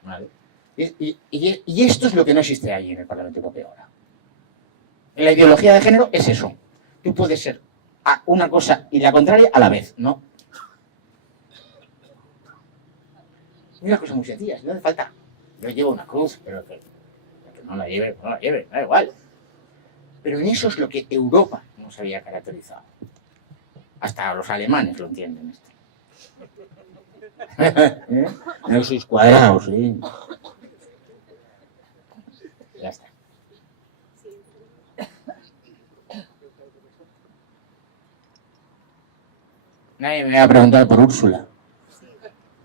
¿Vale? Y esto es lo que no existe ahí en el Parlamento Europeo ahora. En la ideología de género es eso. Tú puedes ser una cosa y la contraria a la vez, ¿no? Es una cosa muy sencilla, no hace falta. Yo llevo una cruz, pero que no la lleve, da igual. Pero en eso es lo que Europa nos había caracterizado. Hasta los alemanes lo entienden esto. ¿Eh? No sois cuadrados, ¿eh? Ya está. Nadie me va a preguntar por Úrsula.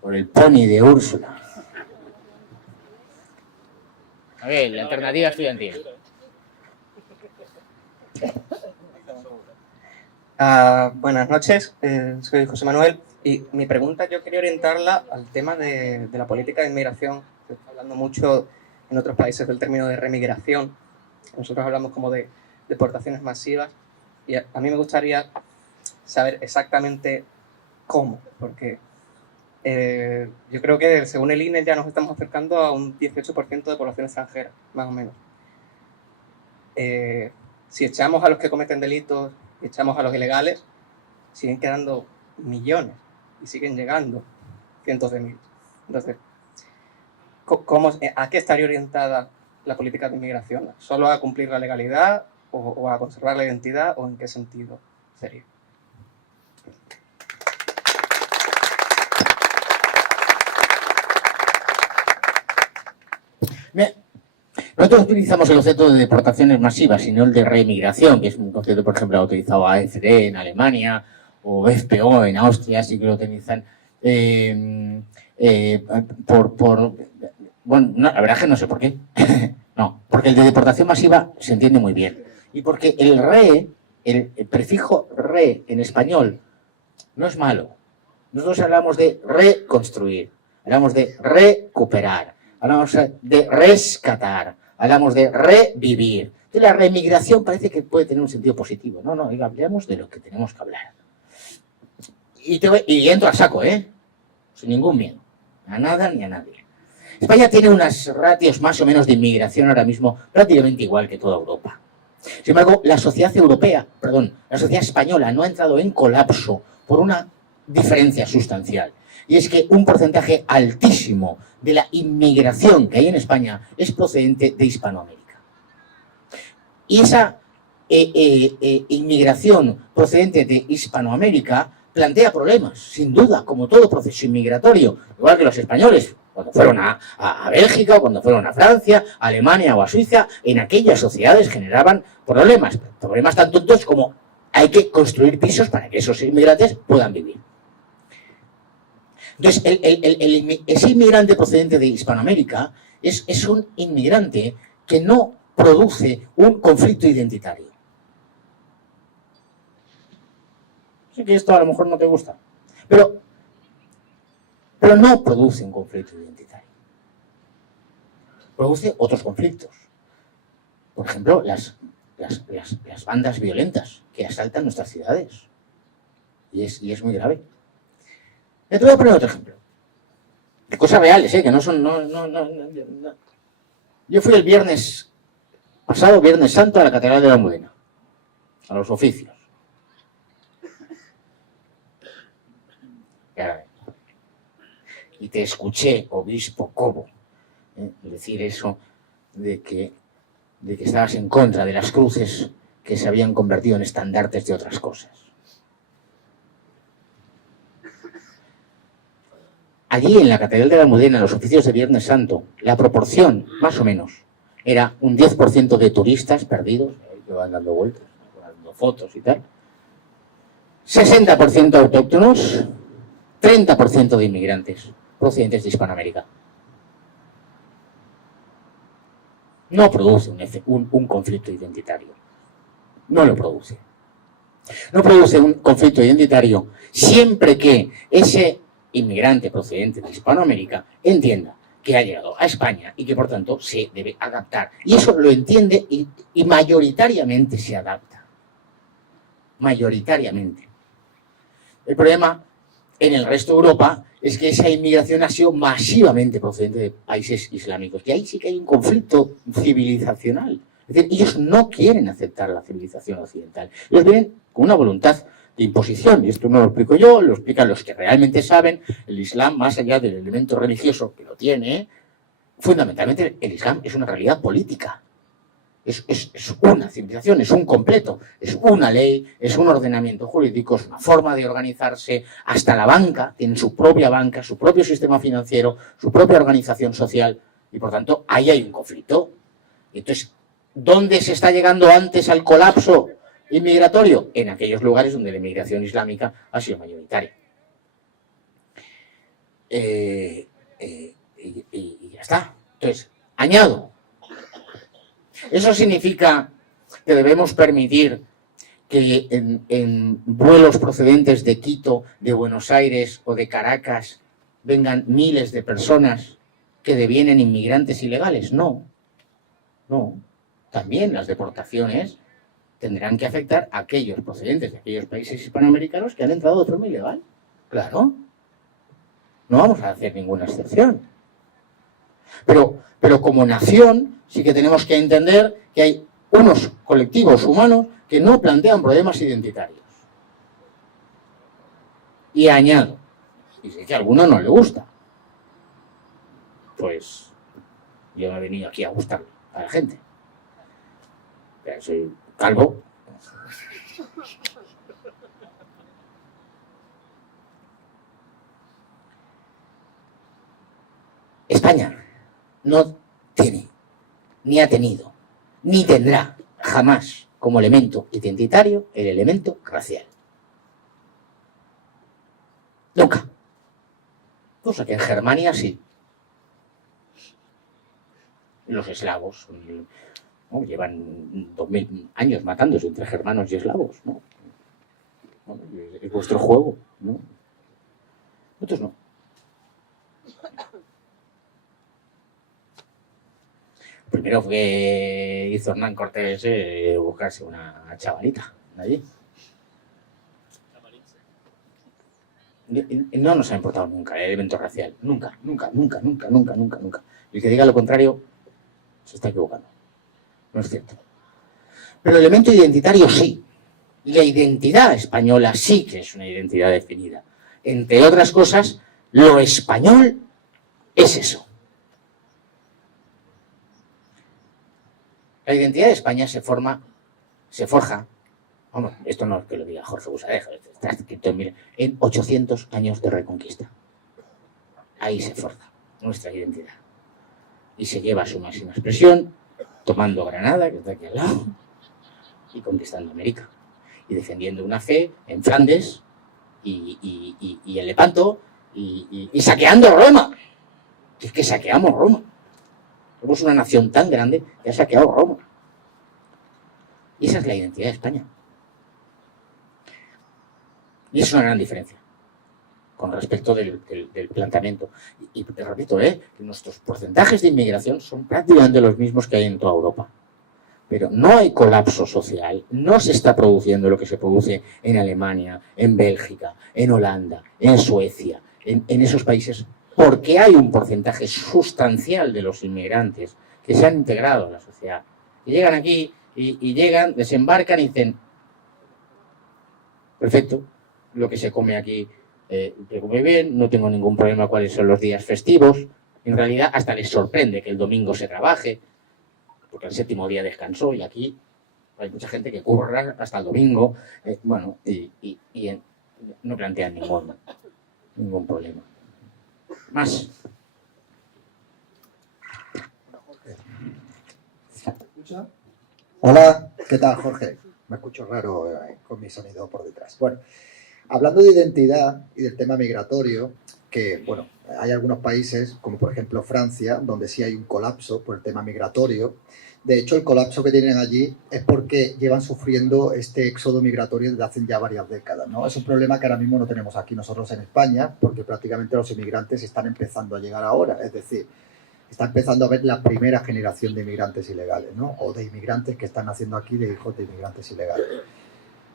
Por el pony de Úrsula. A ver, la alternativa estudiantil. Buenas noches, soy José Manuel y mi pregunta yo quería orientarla al tema de la política de inmigración. Se está hablando mucho en otros países del término de remigración. Nosotros hablamos como de deportaciones masivas y a mí me gustaría saber exactamente cómo, porque yo creo que según el INE ya nos estamos acercando a un 18% de población extranjera, más o menos. Si echamos a los que cometen delitos y echamos a los ilegales, siguen quedando millones y siguen llegando cientos de miles. Entonces, ¿a qué estaría orientada la política de inmigración? ¿Solo a cumplir la legalidad o a conservar la identidad o en qué sentido sería? Nosotros utilizamos el concepto de deportaciones masivas y no el de reemigración, que es un concepto, por ejemplo, utilizado AfD en Alemania o FPO en Austria, sí que lo utilizan. Bueno, no, la verdad es que no sé por qué. No, porque el de deportación masiva se entiende muy bien. Y porque el prefijo re en español no es malo. Nosotros hablamos de reconstruir, hablamos de recuperar, hablamos de rescatar, hablamos de revivir. Entonces la reemigración parece que puede tener un sentido positivo. No, hablamos de lo que tenemos que hablar. Y entro a saco, sin ningún miedo. A nada ni a nadie. España tiene unas ratios más o menos de inmigración ahora mismo prácticamente igual que toda Europa. Sin embargo, la sociedad española no ha entrado en colapso por una diferencia sustancial. Y es que un porcentaje altísimo de la inmigración que hay en España es procedente de Hispanoamérica. Y esa inmigración procedente de Hispanoamérica plantea problemas, sin duda, como todo proceso inmigratorio, igual que los españoles, cuando fueron a Bélgica, o cuando fueron a Francia, a Alemania o a Suiza, en aquellas sociedades generaban problemas tan tontos como hay que construir pisos para que esos inmigrantes puedan vivir. Entonces, ese inmigrante procedente de Hispanoamérica es un inmigrante que no produce un conflicto identitario. Sé que esto a lo mejor no te gusta, pero no produce un conflicto identitario. Produce otros conflictos. Por ejemplo, las bandas violentas que asaltan nuestras ciudades. Y es muy grave. Ya te voy a poner otro ejemplo. De cosas reales, que no son... No. Yo fui el viernes pasado, Viernes Santo, a la Catedral de la Almudena, a los oficios. Y te escuché, obispo Cobo, decir eso de que estabas en contra de las cruces que se habían convertido en estandartes de otras cosas. allí en la Catedral de la Almudena, en los oficios de Viernes Santo, la proporción, más o menos, era un 10% de turistas perdidos, que van dando vueltas, dando fotos y tal, 60% autóctonos, 30% de inmigrantes procedentes de Hispanoamérica. No produce un conflicto identitario. No lo produce. No produce un conflicto identitario siempre que ese inmigrante procedente de Hispanoamérica entienda que ha llegado a España y que por tanto se debe adaptar. Y eso lo entiende y mayoritariamente se adapta. Mayoritariamente. El problema en el resto de Europa es que esa inmigración ha sido masivamente procedente de países islámicos. Y ahí sí que hay un conflicto civilizacional. Es decir, ellos no quieren aceptar la civilización occidental. Ellos vienen con una voluntad de imposición. Y esto no lo explico yo, lo explican los que realmente saben. El Islam, más allá del elemento religioso que lo tiene, fundamentalmente el Islam es una realidad política. Es una civilización, es un completo, es una ley, es un ordenamiento jurídico, es una forma de organizarse. Hasta la banca tiene su propia banca, su propio sistema financiero, su propia organización social y por tanto ahí hay un conflicto. Entonces, ¿dónde se está llegando antes al colapso inmigratorio? En aquellos lugares donde la inmigración islámica ha sido mayoritaria. Y ya está. Entonces, añado. Eso significa que debemos permitir que en vuelos procedentes de Quito, de Buenos Aires o de Caracas vengan miles de personas que devienen inmigrantes ilegales. No, no. También las deportaciones tendrán que afectar a aquellos procedentes de aquellos países hispanoamericanos que han entrado de forma ilegal. Claro. No vamos a hacer ninguna excepción. Pero como nación sí que tenemos que entender que hay unos colectivos humanos que no plantean problemas identitarios. Y añado, y sé que a alguno no le gusta, pues yo he venido aquí a gustarle a la gente. Pero soy calvo. España no tiene, ni ha tenido, ni tendrá jamás como elemento identitario el elemento racial. Nunca. Cosa que en Germania sí. Los eslavos ¿no? Llevan 2000 años matándose entre germanos y eslavos, ¿no? Bueno, es vuestro juego, ¿no? Nosotros no. Primero que hizo Hernán Cortés buscarse una chavalita de allí. No nos ha importado nunca el elemento racial. Nunca. El que diga lo contrario se está equivocando. No es cierto. Pero el elemento identitario sí. La identidad española sí que es una identidad definida. Entre otras cosas, lo español es eso. La identidad de España se forja, vamos, esto no es que lo diga Jorge Busadejo, está escrito en 800 años de reconquista. Ahí se forja nuestra identidad. Y se lleva a su máxima expresión, tomando Granada, que está aquí al lado, y conquistando América. Y defendiendo una fe en Flandes y en Lepanto y saqueando Roma. Es que saqueamos Roma. Somos una nación tan grande que ha saqueado Roma. Y esa es la identidad de España. Y es una gran diferencia con respecto del planteamiento. Y te repito, que nuestros porcentajes de inmigración son prácticamente los mismos que hay en toda Europa. Pero no hay colapso social, no se está produciendo lo que se produce en Alemania, en Bélgica, en Holanda, en Suecia, en esos países, porque hay un porcentaje sustancial de los inmigrantes que se han integrado a la sociedad. Y llegan aquí y llegan, desembarcan y dicen, perfecto, lo que se come aquí se come bien, no tengo ningún problema cuáles son los días festivos. En realidad hasta les sorprende que el domingo se trabaje, porque el séptimo día descansó y aquí hay mucha gente que curra hasta el domingo, no plantean ningún problema. Más. Hola, ¿qué tal, Jorge? Me escucho raro con mi sonido por detrás. Bueno, hablando de identidad y del tema migratorio, que, bueno, hay algunos países, como por ejemplo Francia, donde sí hay un colapso por el tema migratorio. De hecho, el colapso que tienen allí es porque llevan sufriendo este éxodo migratorio desde hace ya varias décadas, ¿no? Es un problema que ahora mismo no tenemos aquí nosotros en España, porque prácticamente los inmigrantes están empezando a llegar ahora, es decir, está empezando a ver la primera generación de inmigrantes ilegales, ¿no? O de inmigrantes que están naciendo aquí de hijos de inmigrantes ilegales.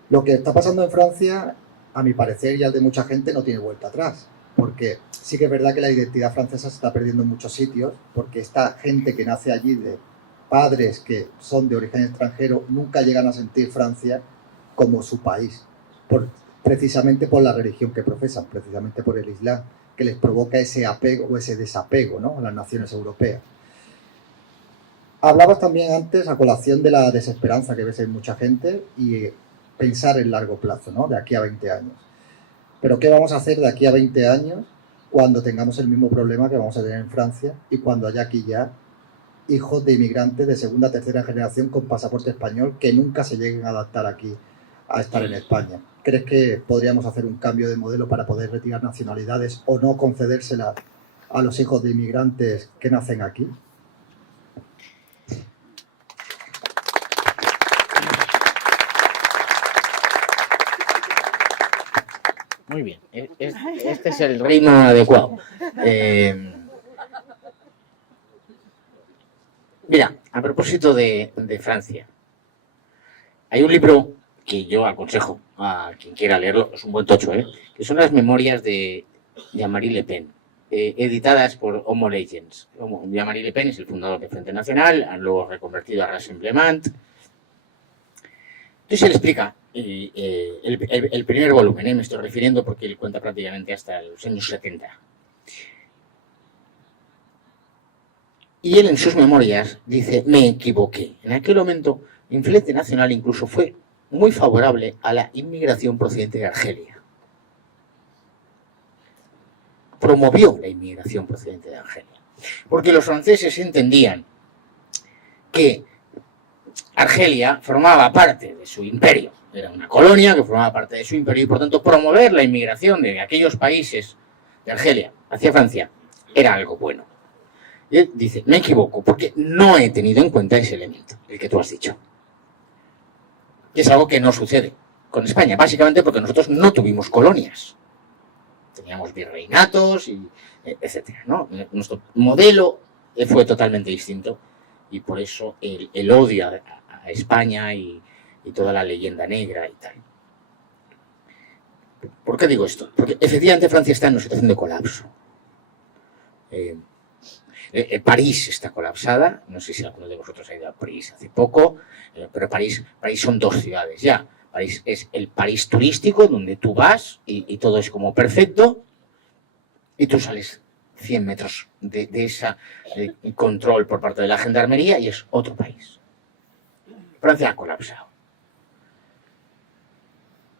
Lo que está pasando en Francia, a mi parecer y al de mucha gente, no tiene vuelta atrás, porque sí que es verdad que la identidad francesa se está perdiendo en muchos sitios, porque esta gente que nace allí de padres que son de origen extranjero nunca llegan a sentir Francia como su país, precisamente por la religión que profesan, precisamente por el Islam, que les provoca ese apego o ese desapego, ¿no?, a las naciones europeas. Hablabas también antes, a colación de la desesperanza que ves en mucha gente y pensar en largo plazo, ¿no?, de aquí a 20 años. Pero ¿qué vamos a hacer de aquí a 20 años cuando tengamos el mismo problema que vamos a tener en Francia y cuando haya aquí ya hijos de inmigrantes de segunda, tercera generación con pasaporte español que nunca se lleguen a adaptar aquí a estar en España? ¿Crees que podríamos hacer un cambio de modelo para poder retirar nacionalidades o no concedérselas a los hijos de inmigrantes que nacen aquí? Muy bien. Este es el ritmo adecuado. Mira, a propósito de Francia, hay un libro que yo aconsejo a quien quiera leerlo, es un buen tocho, que son las memorias de Jean-Marie Le Pen, editadas por Homo Legends. Jean-Marie Le Pen es el fundador de Frente Nacional, han luego reconvertido a Rassemblement. Entonces él explica el primer volumen, me estoy refiriendo porque él cuenta prácticamente hasta los años 70. Y él en sus memorias dice, me equivoqué. En aquel momento, el Frente Nacional incluso fue muy favorable a la inmigración procedente de Argelia. Promovió la inmigración procedente de Argelia. Porque los franceses entendían que Argelia formaba parte de su imperio. Era una colonia que formaba parte de su imperio y, por tanto, promover la inmigración de aquellos países de Argelia hacia Francia era algo bueno. Y él dice, me equivoco porque no he tenido en cuenta ese elemento, el que tú has dicho. Y es algo que no sucede con España, básicamente porque nosotros no tuvimos colonias. Teníamos virreinatos, etcétera, ¿no? Nuestro modelo fue totalmente distinto y por eso el odio a España y toda la leyenda negra y tal. ¿Por qué digo esto? Porque efectivamente Francia está en una situación de colapso. París está colapsada, no sé si alguno de vosotros ha ido a París hace poco, pero París son dos ciudades ya. París es el París turístico, donde tú vas y todo es como perfecto, y tú sales 100 metros de ese control por parte de la gendarmería y es otro país. Francia ha colapsado.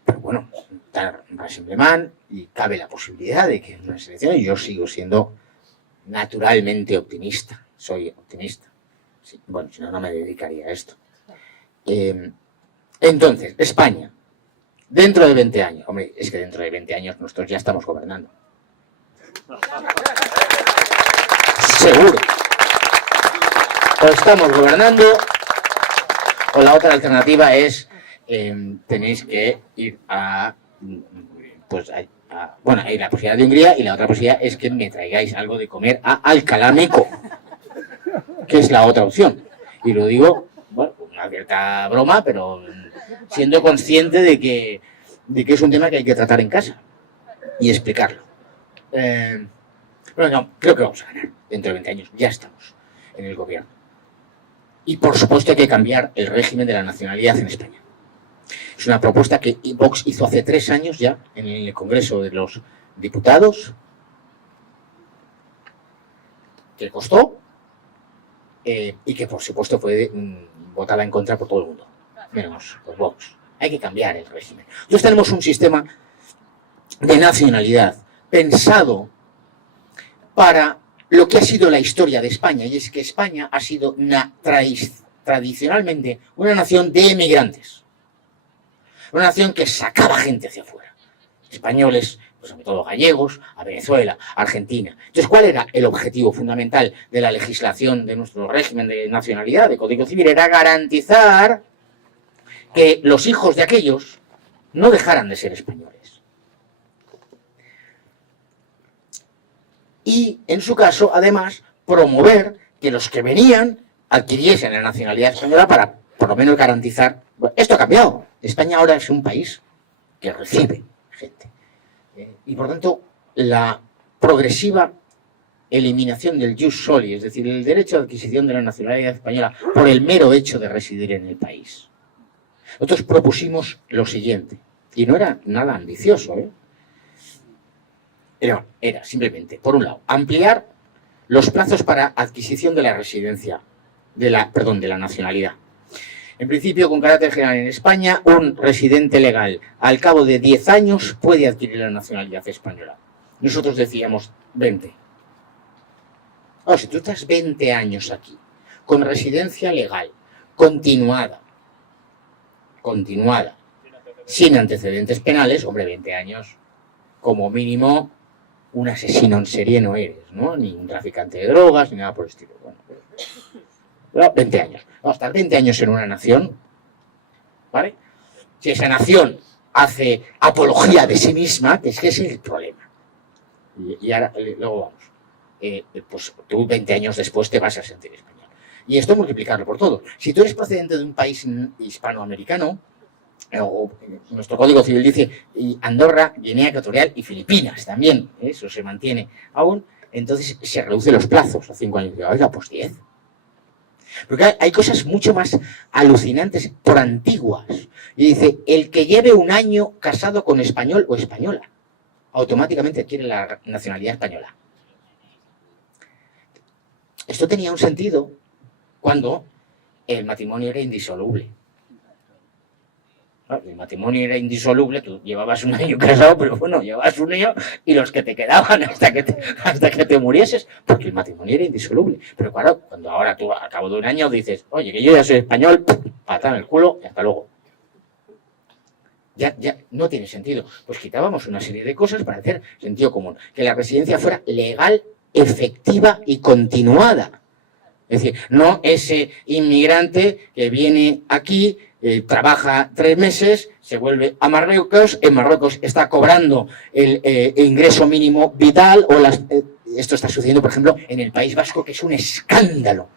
Pero bueno, está Rassemblement y cabe la posibilidad de que en una selección, y yo sigo siendo naturalmente optimista, soy optimista. Sí, bueno, si no, no me dedicaría a esto. Entonces, España, dentro de 20 años, hombre, es que dentro de 20 años nosotros ya estamos gobernando. Seguro. O estamos gobernando, o la otra alternativa es, tenéis que ir bueno, hay la posibilidad de Hungría y la otra posibilidad es que me traigáis algo de comer a Alcalá Meco, que es la otra opción. Y lo digo, bueno, con una cierta broma, pero siendo consciente de que es un tema que hay que tratar en casa y explicarlo. Bueno, no, creo que vamos a ganar. Dentro de 20 años ya estamos en el gobierno. Y por supuesto hay que cambiar el régimen de la nacionalidad en España. Es una propuesta que Vox hizo hace 3 años ya en el Congreso de los Diputados, que costó y que por supuesto fue votada en contra por todo el mundo, menos por Vox. Hay que cambiar el régimen. Entonces tenemos un sistema de nacionalidad pensado para lo que ha sido la historia de España, y es que España ha sido tradicionalmente una nación de emigrantes, una nación que sacaba gente hacia afuera, españoles, pues sobre todo gallegos, a Venezuela, a Argentina. Entonces, ¿cuál era el objetivo fundamental de la legislación de nuestro régimen de nacionalidad, de Código Civil? Era garantizar que los hijos de aquellos no dejaran de ser españoles. Y, en su caso, además, promover que los que venían adquiriesen la nacionalidad española para, por lo menos, garantizar... Bueno, esto ha cambiado. España ahora es un país que recibe gente. Y, por tanto, la progresiva eliminación del jus soli, es decir, el derecho de adquisición de la nacionalidad española por el mero hecho de residir en el país. Nosotros propusimos lo siguiente, y no era nada ambicioso, Era simplemente, por un lado, ampliar los plazos para adquisición de la residencia, de la nacionalidad. En principio, con carácter general en España, un residente legal al cabo de 10 años puede adquirir la nacionalidad española. Nosotros decíamos 20. Ahora, si tú estás 20 años aquí, con residencia legal, continuada, sin antecedentes penales, hombre, 20 años, como mínimo, un asesino en serie no eres, ¿no? Ni un traficante de drogas, ni nada por el estilo. Bueno, pero 20 años. Vamos a estar 20 años en una nación, ¿vale? Si esa nación hace apología de sí misma, que es que ese es el problema. Y ahora, luego vamos. Pues tú 20 años después te vas a sentir español. Y esto multiplicarlo por todo. Si tú eres procedente de un país hispanoamericano, o nuestro Código Civil dice y Andorra, Guinea Ecuatorial y Filipinas también, eso se mantiene aún, entonces se reducen los plazos a 5 años. Oiga, pues 10. Porque hay cosas mucho más alucinantes por antiguas. Y dice, el que lleve un año casado con español o española, automáticamente adquiere la nacionalidad española. Esto tenía un sentido cuando el matrimonio era indisoluble. El matrimonio era indisoluble, tú llevabas un año casado, pero bueno, llevabas un año y los que te quedaban hasta que te murieses, porque el matrimonio era indisoluble. Pero claro, cuando ahora tú al cabo de un año dices, oye, que yo ya soy español, patada en el culo y hasta luego. Ya no tiene sentido. Pues quitábamos una serie de cosas para hacer sentido común. Que la residencia fuera legal, efectiva y continuada. Es decir, no ese inmigrante que viene aquí, trabaja 3 meses, se vuelve a Marruecos, en Marruecos está cobrando el ingreso mínimo vital, esto está sucediendo, por ejemplo, en el País Vasco, que es un escándalo,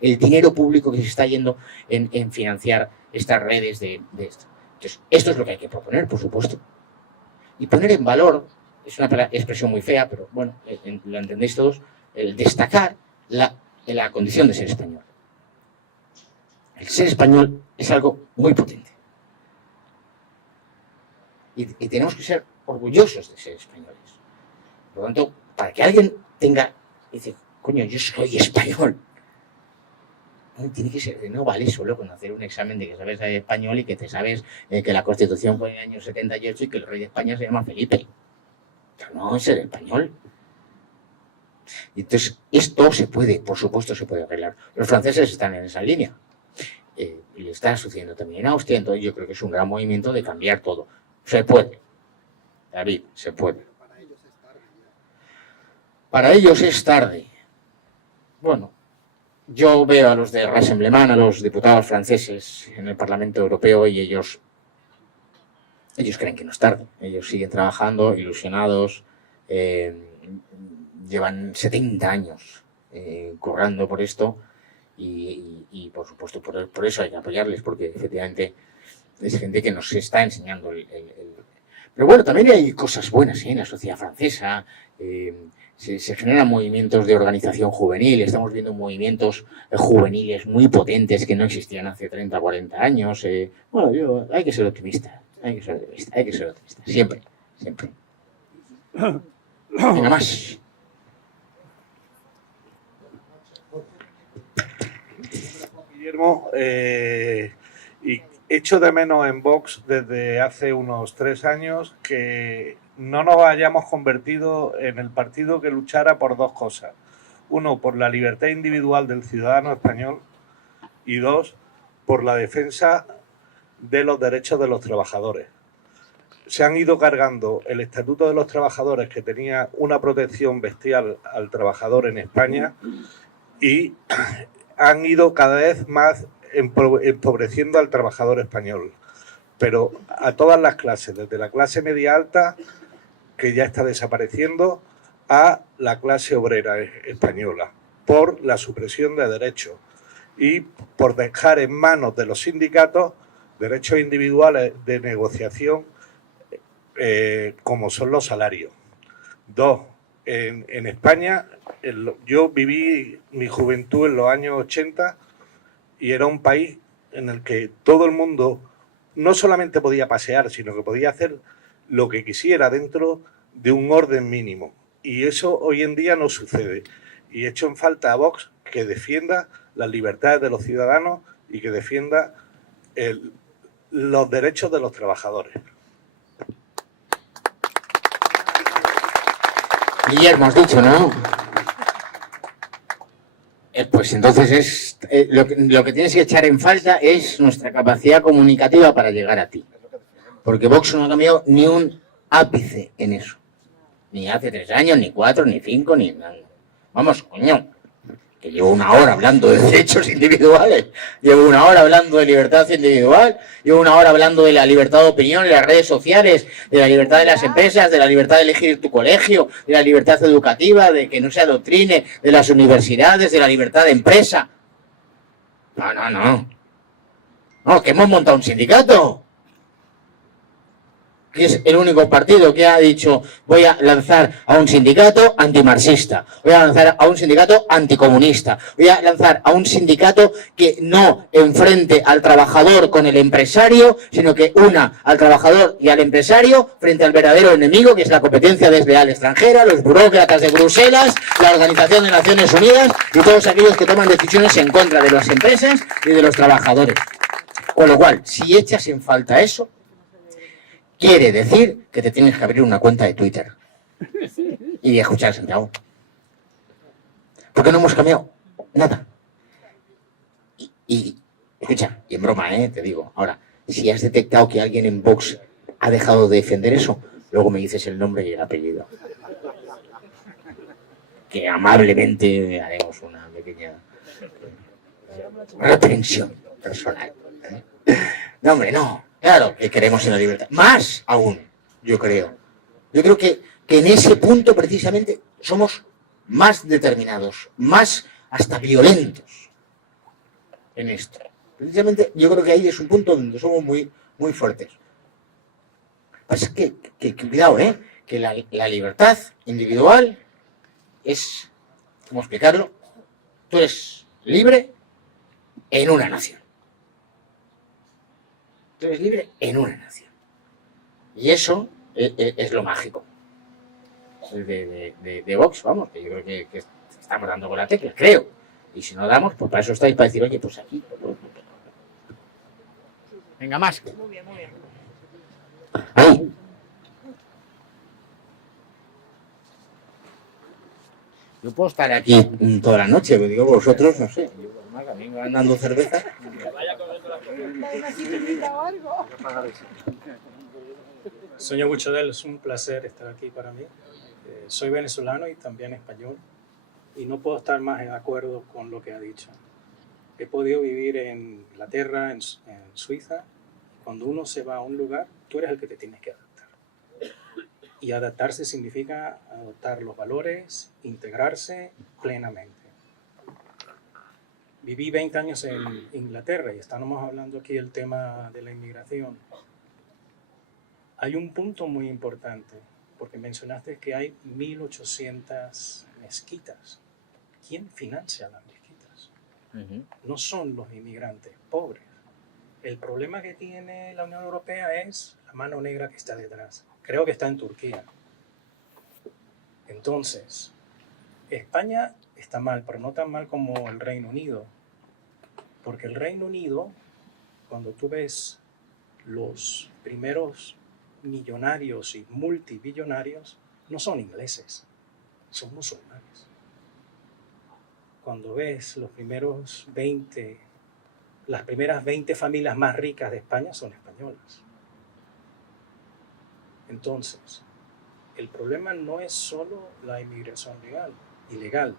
el dinero público que se está yendo en financiar estas redes de esto. Entonces, esto es lo que hay que proponer, por supuesto. Y poner en valor, es una expresión muy fea, pero bueno, lo entendéis todos, el destacar la condición de ser español. El ser español es algo muy potente. Y tenemos que ser orgullosos de ser españoles. Por lo tanto, para que alguien dice, coño, yo soy español, tiene que ser, no vale solo con hacer un examen de que sabes español y que te sabes que la Constitución fue en el año 78 y que el rey de España se llama Felipe. Pero no es ser español. Y entonces, esto se puede, por supuesto, se puede arreglar. Los franceses están en esa línea. Y está sucediendo también en Austria, entonces yo creo que es un gran movimiento de cambiar todo. Se puede. David, se puede. Para ellos es tarde. Bueno, yo veo a los de Rassemblement, a los diputados franceses en el Parlamento Europeo y ellos creen que no es tarde. Ellos siguen trabajando, ilusionados, llevan 70 años currando por esto y por supuesto por eso hay que apoyarles, porque efectivamente es gente que nos está enseñando Pero bueno, también hay cosas buenas en la sociedad francesa. Se generan movimientos de organización juvenil, estamos viendo movimientos juveniles muy potentes que no existían hace 30 o 40 años. Bueno, hay que ser optimista, siempre. Venga, más. Guillermo, y echo de menos en Vox desde hace unos 3 años que no nos hayamos convertido en el partido que luchara por dos cosas. Uno, por la libertad individual del ciudadano español y dos, por la defensa de los derechos de los trabajadores. Se han ido cargando el Estatuto de los Trabajadores, que tenía una protección bestial al trabajador en España, y han ido cada vez más empobreciendo al trabajador español. Pero a todas las clases, desde la clase media alta, que ya está desapareciendo, a la clase obrera española, por la supresión de derechos y por dejar en manos de los sindicatos derechos individuales de negociación, como son los salarios. Dos, en España, yo viví mi juventud en los años 80 y era un país en el que todo el mundo no solamente podía pasear, sino que podía hacer lo que quisiera dentro de un orden mínimo. Y eso hoy en día no sucede. Y echo en falta a Vox que defienda las libertades de los ciudadanos y que defienda los derechos de los trabajadores. Guillermo, has dicho, ¿no? Pues entonces lo que tienes que echar en falta es nuestra capacidad comunicativa para llegar a ti. Porque Vox no ha cambiado ni un ápice en eso. Ni hace 3 años, ni 4, ni 5, ni nada. Vamos, coño, que llevo 1 hora hablando de derechos individuales, llevo 1 hora hablando de libertad individual, llevo 1 hora hablando de la libertad de opinión en las redes sociales, de la libertad de las empresas, de la libertad de elegir tu colegio, de la libertad educativa, de que no se adoctrine, de las universidades, de la libertad de empresa. No, que hemos montado un sindicato. Que es el único partido que ha dicho voy a lanzar a un sindicato antimarxista, voy a lanzar a un sindicato anticomunista, voy a lanzar a un sindicato que no enfrente al trabajador con el empresario, sino que una al trabajador y al empresario frente al verdadero enemigo, que es la competencia desleal extranjera, los burócratas de Bruselas, la Organización de Naciones Unidas y todos aquellos que toman decisiones en contra de las empresas y de los trabajadores. Con lo cual, si echas en falta eso, quiere decir que te tienes que abrir una cuenta de Twitter y escuchar a Santiago. Porque no hemos cambiado nada. Y escucha, y en broma, te digo, ahora, si has detectado que alguien en Vox ha dejado de defender eso, luego me dices el nombre y el apellido. Que amablemente haremos una pequeña reprensión personal. No, hombre, no. Claro que queremos en la libertad. Más aún, yo creo. Yo creo que en ese punto precisamente somos más determinados, más hasta violentos en esto. Precisamente yo creo que ahí es un punto donde somos muy, muy fuertes. Pasa que cuidado, que la libertad individual es, ¿cómo explicarlo? Tú eres libre en una nación. Tú eres libre en una nación. Y eso es lo mágico de Vox, vamos, que yo creo que estamos dando con la tecla, creo. Y si no damos, pues para eso estáis, para decir, oye, pues aquí. Venga, más. Muy bien, muy bien. Ahí. Yo puedo estar aquí toda la noche, pero digo, vosotros, no sé. Yo, normal, a mí me van dando cerveza. Soño mucho de él, es un placer estar aquí para mí. Soy venezolano y también español y no puedo estar más de acuerdo con lo que ha dicho. He podido vivir en Inglaterra, en Suiza. Cuando uno se va a un lugar, tú eres el que te tienes que adaptar. Y adaptarse significa adoptar los valores, integrarse plenamente. Viví 20 años en Inglaterra y estamos hablando aquí del tema de la inmigración. Hay un punto muy importante, porque mencionaste que hay 1.800 mezquitas. ¿Quién financia las mezquitas? No son los inmigrantes pobres. El problema que tiene la Unión Europea es la mano negra que está detrás. Creo que está en Turquía. Entonces, España está mal, pero no tan mal como el Reino Unido. Porque el Reino Unido, cuando tú ves los primeros millonarios y multibillonarios no son ingleses, son musulmanes. Cuando ves las primeras 20 familias más ricas de España son españolas. Entonces, el problema no es solo la inmigración ilegal,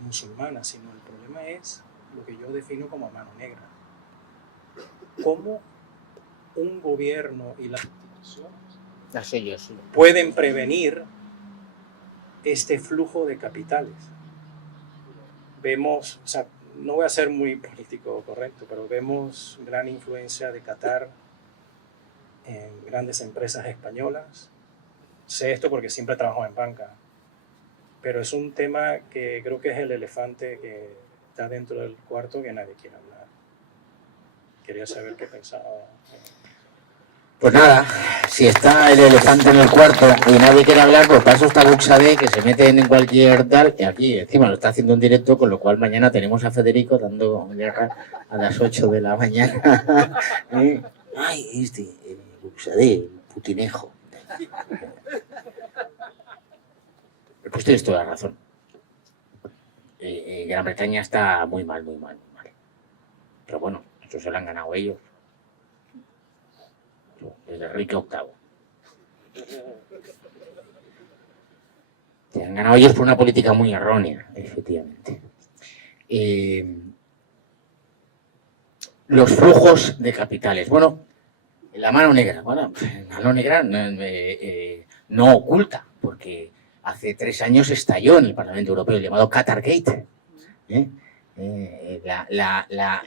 musulmana, sino el problema es lo que yo defino como mano negra. ¿Cómo un gobierno y las instituciones pueden prevenir este flujo de capitales? Vemos, o sea, no voy a ser muy político correcto, pero vemos gran influencia de Qatar en grandes empresas españolas. Sé esto porque siempre trabajo en banca, pero es un tema que creo que es el elefante que está dentro del cuarto que nadie quiere hablar. Quería saber qué pensaba. Pues nada, si está el elefante en el cuarto y nadie quiere hablar, pues para eso está Buxade, que se meten en cualquier tal, y aquí encima lo está haciendo en directo, con lo cual mañana tenemos a Federico dando a las 8 de la mañana. Ay, Buxade, el putinejo. Pues tienes toda la razón. Gran Bretaña está muy mal. Pero bueno, eso se lo han ganado ellos. Desde Enrique VIII. Se han ganado ellos por una política muy errónea, efectivamente. Los flujos de capitales. Bueno, la mano negra. Bueno, la mano negra no oculta, porque hace 3 años estalló en el Parlamento Europeo el llamado Qatargate. El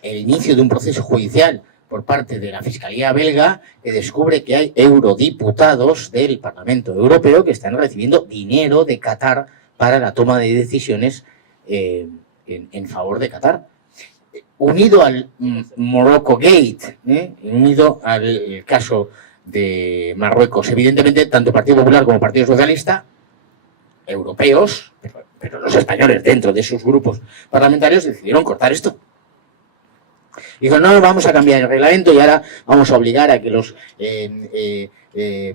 inicio de un proceso judicial por parte de la Fiscalía belga, que descubre que hay eurodiputados del Parlamento Europeo que están recibiendo dinero de Qatar para la toma de decisiones en favor de Qatar. Unido al Morocco Gate, unido al caso de Marruecos. Evidentemente, tanto el Partido Popular como el Partido Socialista, europeos, pero los españoles dentro de sus grupos parlamentarios decidieron cortar esto. Dijo, no, vamos a cambiar el reglamento y ahora vamos a obligar a que los,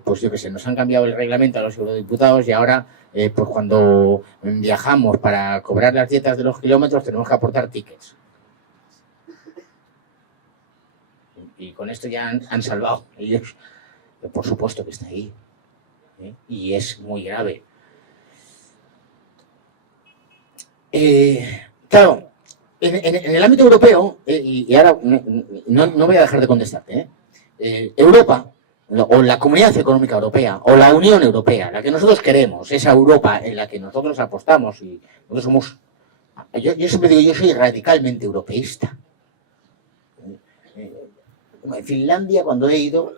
pues yo qué sé, nos han cambiado el reglamento a los eurodiputados y ahora, pues cuando viajamos para cobrar las dietas de los kilómetros tenemos que aportar tickets. Y con esto ya han salvado ellos. Por supuesto que está ahí. Y es muy grave. Claro, en el ámbito europeo, y ahora no voy a dejar de contestarte, Europa, o la Comunidad Económica Europea, o la Unión Europea, la que nosotros queremos, esa Europa en la que nosotros apostamos, y nosotros somos, yo siempre digo, yo soy radicalmente europeísta. En Finlandia, cuando he ido,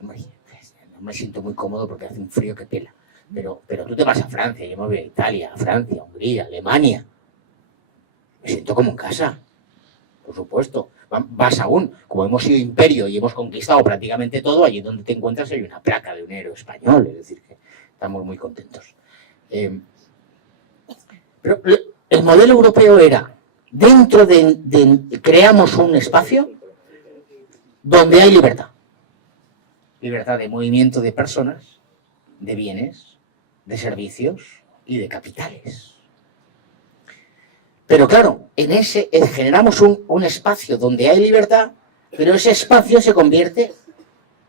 no me siento muy cómodo porque hace un frío que pela. Pero tú te vas a Francia, yo me voy a Italia, Francia, Hungría, Alemania. Me siento como en casa, por supuesto. Vas aún, como hemos sido imperio y hemos conquistado prácticamente todo, allí donde te encuentras hay una placa de un héroe español, es decir, que estamos muy contentos. Pero el modelo europeo era, dentro creamos un espacio donde hay libertad. Libertad de movimiento de personas, de bienes, de servicios y de capitales. Pero claro, en ese generamos un espacio donde hay libertad, pero ese espacio se convierte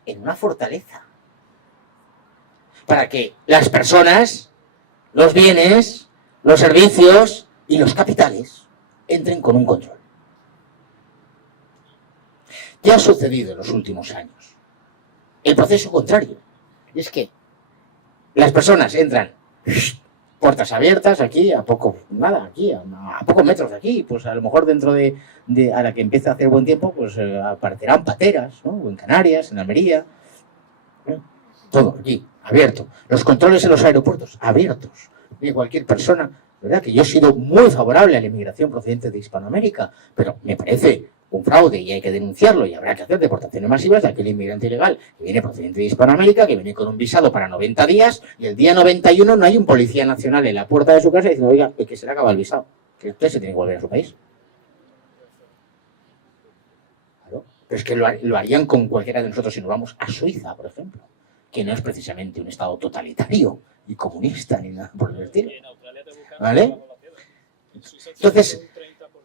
en una fortaleza. Para que las personas, los bienes, los servicios y los capitales entren con un control. ¿Qué ha sucedido en los últimos años? El proceso contrario. Es que las personas entran puertas abiertas aquí, a pocos metros de aquí, pues a lo mejor dentro a la que empiece a hacer buen tiempo, pues aparecerán pateras, ¿no? O en Canarias, en Almería, todo aquí, abierto. Los controles en los aeropuertos, abiertos. De cualquier persona, ¿verdad? Que yo he sido muy favorable a la inmigración procedente de Hispanoamérica, pero me parece un fraude y hay que denunciarlo y habrá que hacer deportaciones masivas de aquel inmigrante ilegal que viene procedente de Hispanoamérica, que viene con un visado para 90 días y el día 91 no hay un policía nacional en la puerta de su casa diciendo, oiga, que se le acaba el visado, que usted se tiene que volver a su país. Claro. Pero es que lo harían con cualquiera de nosotros si nos vamos a Suiza, por ejemplo, que no es precisamente un estado totalitario y comunista ni nada por el estilo. ¿Vale? Entonces,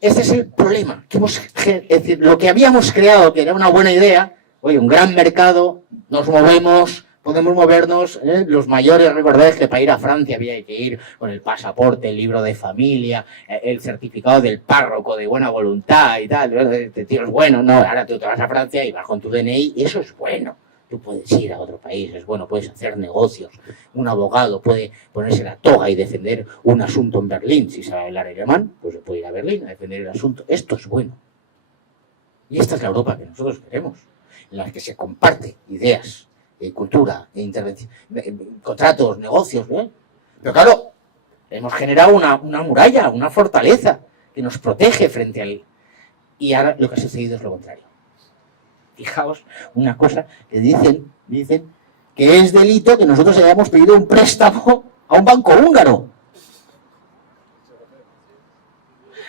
este es el problema. Es decir, lo que habíamos creado, que era una buena idea, oye, un gran mercado, nos movemos, podemos movernos, los mayores, recordáis que para ir a Francia había que ir con el pasaporte, el libro de familia, el certificado del párroco de buena voluntad y tal, este tío es bueno, no, ahora tú te vas a Francia y vas con tu DNI y eso es bueno. Tú puedes ir a otro país, es bueno, puedes hacer negocios. Un abogado puede ponerse la toga y defender un asunto en Berlín. Si sabe hablar alemán, pues puede ir a Berlín a defender el asunto. Esto es bueno. Y esta es la Europa que nosotros queremos, en la que se comparte ideas, cultura, intervención, contratos, negocios. Pero claro, hemos generado una muralla, una fortaleza que nos protege frente al... Y ahora lo que ha sucedido es lo contrario. Fijaos una cosa que dicen que es delito que nosotros hayamos pedido un préstamo a un banco húngaro.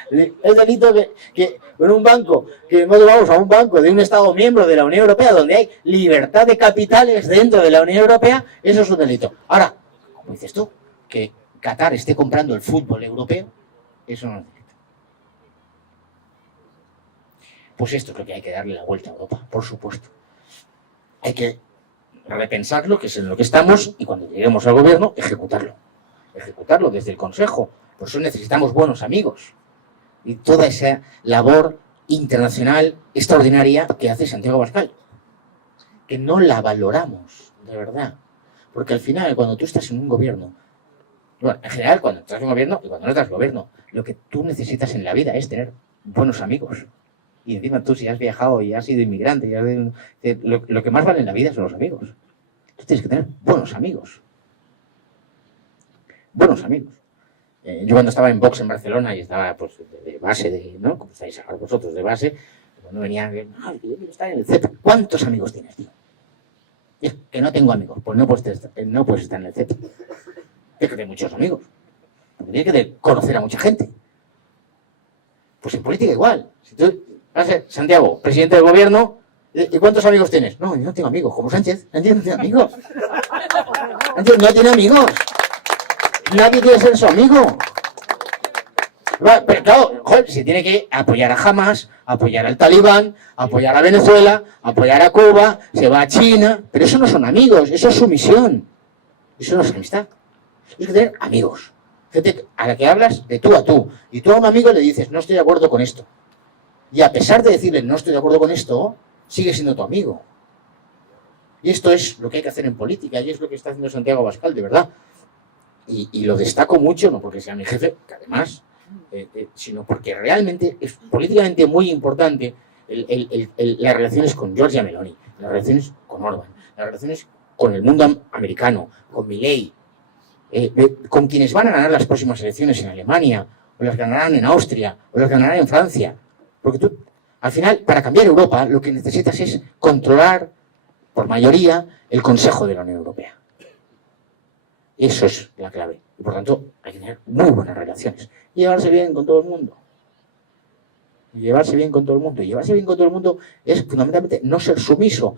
Es delito que con un banco, que no vamos a un banco de un Estado miembro de la Unión Europea donde hay libertad de capitales dentro de la Unión Europea, eso es un delito. Ahora, como dices tú, que Qatar esté comprando el fútbol europeo, eso no es delito. Pues esto es lo que hay que darle la vuelta a Europa, por supuesto. Hay que repensarlo, que es en lo que estamos, y cuando lleguemos al gobierno, ejecutarlo. Ejecutarlo desde el Consejo. Por eso necesitamos buenos amigos. Y toda esa labor internacional extraordinaria que hace Santiago Abascal. Que no la valoramos, de verdad. Porque al final, cuando tú estás en un gobierno, bueno, en general, cuando estás en un gobierno y cuando no estás en gobierno, lo que tú necesitas en la vida es tener buenos amigos. Y encima tú, si has viajado y has sido inmigrante, lo que más vale en la vida son los amigos. Tú tienes que tener buenos amigos. Buenos amigos. Yo cuando estaba en Vox en Barcelona y estaba pues de base, ¿no? Como estáis ahora vosotros, de base, cuando venían, yo quiero estar en el CEP. ¿Cuántos amigos tienes, tío? Y es que no tengo amigos. Pues no puedes estar en el CEP. Tienes que tener muchos amigos. Porque tienes que conocer a mucha gente. Pues en política igual. Si tú vas a ser Santiago, presidente del gobierno, ¿y cuántos amigos tienes? No, yo no tengo amigos. Como Sánchez. Sánchez no tiene amigos. Sánchez no tiene amigos. Nadie quiere ser su amigo. Pero claro, joder, se tiene que apoyar a Hamas, apoyar al Talibán, apoyar a Venezuela, apoyar a Cuba, se va a China. Pero eso no son amigos, eso es sumisión. Eso no es amistad. Hay que tener amigos. Gente a la que hablas de tú a tú. Y tú a un amigo le dices, no estoy de acuerdo con esto. Y a pesar de decirle, no estoy de acuerdo con esto, sigue siendo tu amigo. Y esto es lo que hay que hacer en política. Y es lo que está haciendo Santiago Abascal, de verdad. Y lo destaco mucho, no porque sea mi jefe, que además, sino porque realmente es políticamente muy importante las relaciones con Giorgia Meloni, las relaciones con Orbán, las relaciones con el mundo americano, con Milei, con quienes van a ganar las próximas elecciones en Alemania, o las ganarán en Austria, o las ganarán en Francia. Porque tú, al final, para cambiar Europa, lo que necesitas es controlar, por mayoría, el Consejo de la Unión Europea. Eso es la clave. Y por tanto, hay que tener muy buenas relaciones. Y llevarse bien con todo el mundo. Y llevarse bien con todo el mundo. Y llevarse bien con todo el mundo es fundamentalmente no ser sumiso.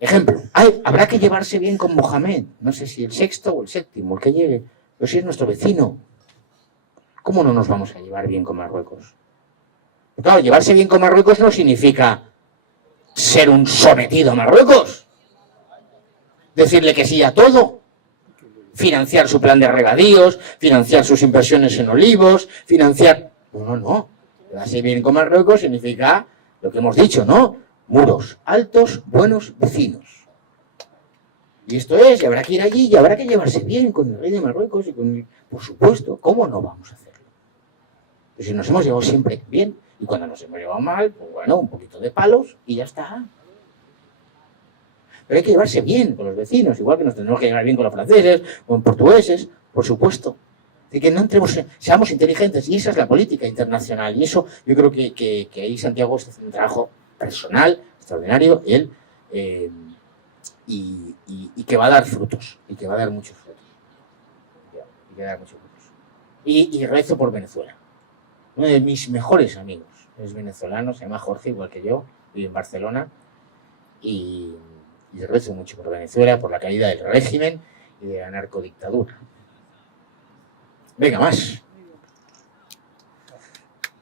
Ejemplo, habrá que llevarse bien con Mohamed. No sé si el sexto o el séptimo, el que llegue. Pero si es nuestro vecino. ¿Cómo no nos vamos a llevar bien con Marruecos? Pero claro, llevarse bien con Marruecos no significa ser un sometido a Marruecos. Decirle que sí a todo. Financiar su plan de regadíos, financiar sus inversiones en olivos, financiar... No. Llevarse bien con Marruecos significa lo que hemos dicho, ¿no? Muros altos, buenos vecinos. Y esto es, y habrá que ir allí, y habrá que llevarse bien con el rey de Marruecos y con... Por supuesto, ¿cómo no vamos a hacerlo? Pues si nos hemos llevado siempre bien, y cuando nos hemos llevado mal, pues bueno, un poquito de palos y ya está. Pero hay que llevarse bien con los vecinos, igual que nos tenemos que llevar bien con los franceses, con portugueses, por supuesto. Así que no entremos, seamos inteligentes, y esa es la política internacional. Y eso yo creo que ahí Santiago está haciendo un trabajo personal, extraordinario, él, y que va a dar frutos, y que va a dar muchos frutos. Y que va a dar muchos frutos. Y rezo por Venezuela. Uno de mis mejores amigos es venezolano, se llama Jorge, igual que yo. vive en Barcelona, y rezo mucho por Venezuela, por la caída del régimen y de la narcodictadura. Venga, más.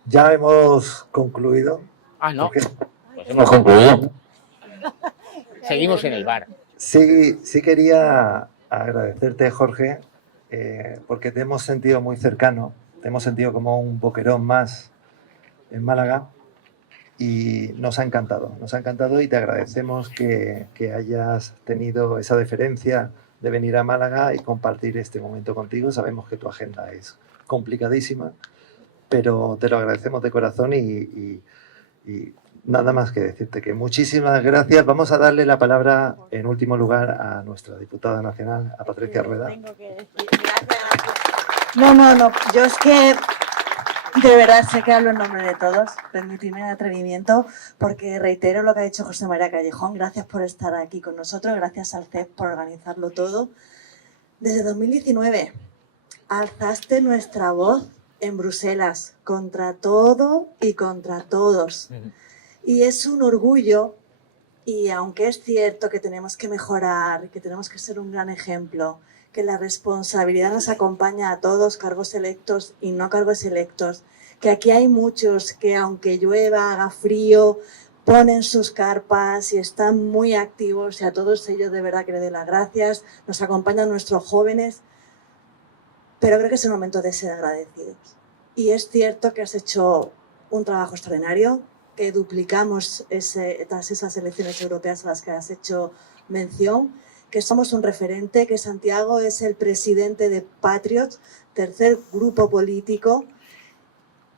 Ya hemos concluido. Ah, no. Porque Pues hemos concluido. Seguimos en el bar. sí quería agradecerte, Jorge, porque te hemos sentido muy cercano, te hemos sentido como un boquerón más en Málaga y nos ha encantado y te agradecemos que hayas tenido esa deferencia de venir a Málaga y compartir este momento contigo. Sabemos que tu agenda es complicadísima, pero te lo agradecemos de corazón y nada más que decirte que muchísimas gracias. Vamos a darle la palabra en último lugar a nuestra diputada nacional, a Patricia Rueda. Tengo que decir, gracias. No, yo es que de verdad sé que hablo en nombre de todos, permitidme el atrevimiento, porque reitero lo que ha dicho José María Callejón. Gracias por estar aquí con nosotros, gracias al CEP por organizarlo todo. Desde 2019 alzaste nuestra voz en Bruselas contra todo y contra todos. Y es un orgullo, y aunque es cierto que tenemos que mejorar, que tenemos que ser un gran ejemplo, que la responsabilidad nos acompaña a todos, cargos electos y no cargos electos, que aquí hay muchos que aunque llueva, haga frío, ponen sus carpas y están muy activos, y a todos ellos de verdad que les doy las gracias, nos acompañan nuestros jóvenes, pero creo que es el momento de ser agradecidos. Y es cierto que has hecho un trabajo extraordinario, que duplicamos tras esas elecciones europeas a las que has hecho mención, que somos un referente, que Santiago es el presidente de Patriots, tercer grupo político,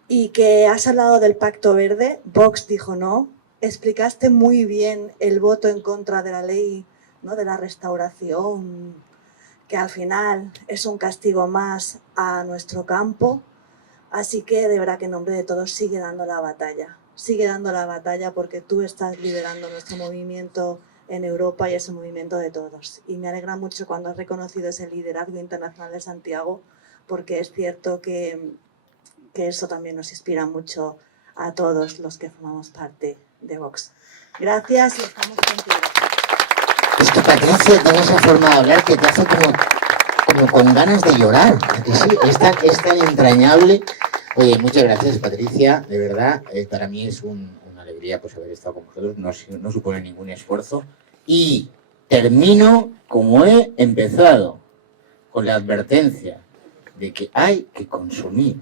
y que has hablado del Pacto Verde. Vox dijo no, explicaste muy bien el voto en contra de la ley, ¿no?, de la restauración, que al final es un castigo más a nuestro campo. Así que de verdad que en nombre de todos sigue dando la batalla porque tú estás liderando nuestro movimiento en Europa y es el movimiento de todos. Y me alegra mucho cuando has reconocido ese liderazgo internacional de Santiago, porque es cierto que eso también nos inspira mucho a todos los que formamos parte de Vox. Gracias y estamos contigo. Es que Patricia tiene esa forma de hablar que te hace como con ganas de llorar. Que sí, es tan entrañable. Oye, muchas gracias, Patricia, de verdad. Para mí es una alegría pues haber estado con vosotros, no supone ningún esfuerzo. Y termino como he empezado, con la advertencia de que hay que consumir.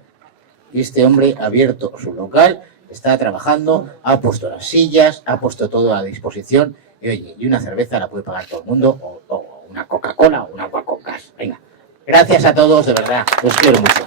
Y este hombre ha abierto su local, está trabajando, ha puesto las sillas, ha puesto todo a disposición. Y oye, y una cerveza la puede pagar todo el mundo, o una Coca-Cola o una Coca-Cola. Venga, gracias a todos, de verdad, os quiero mucho.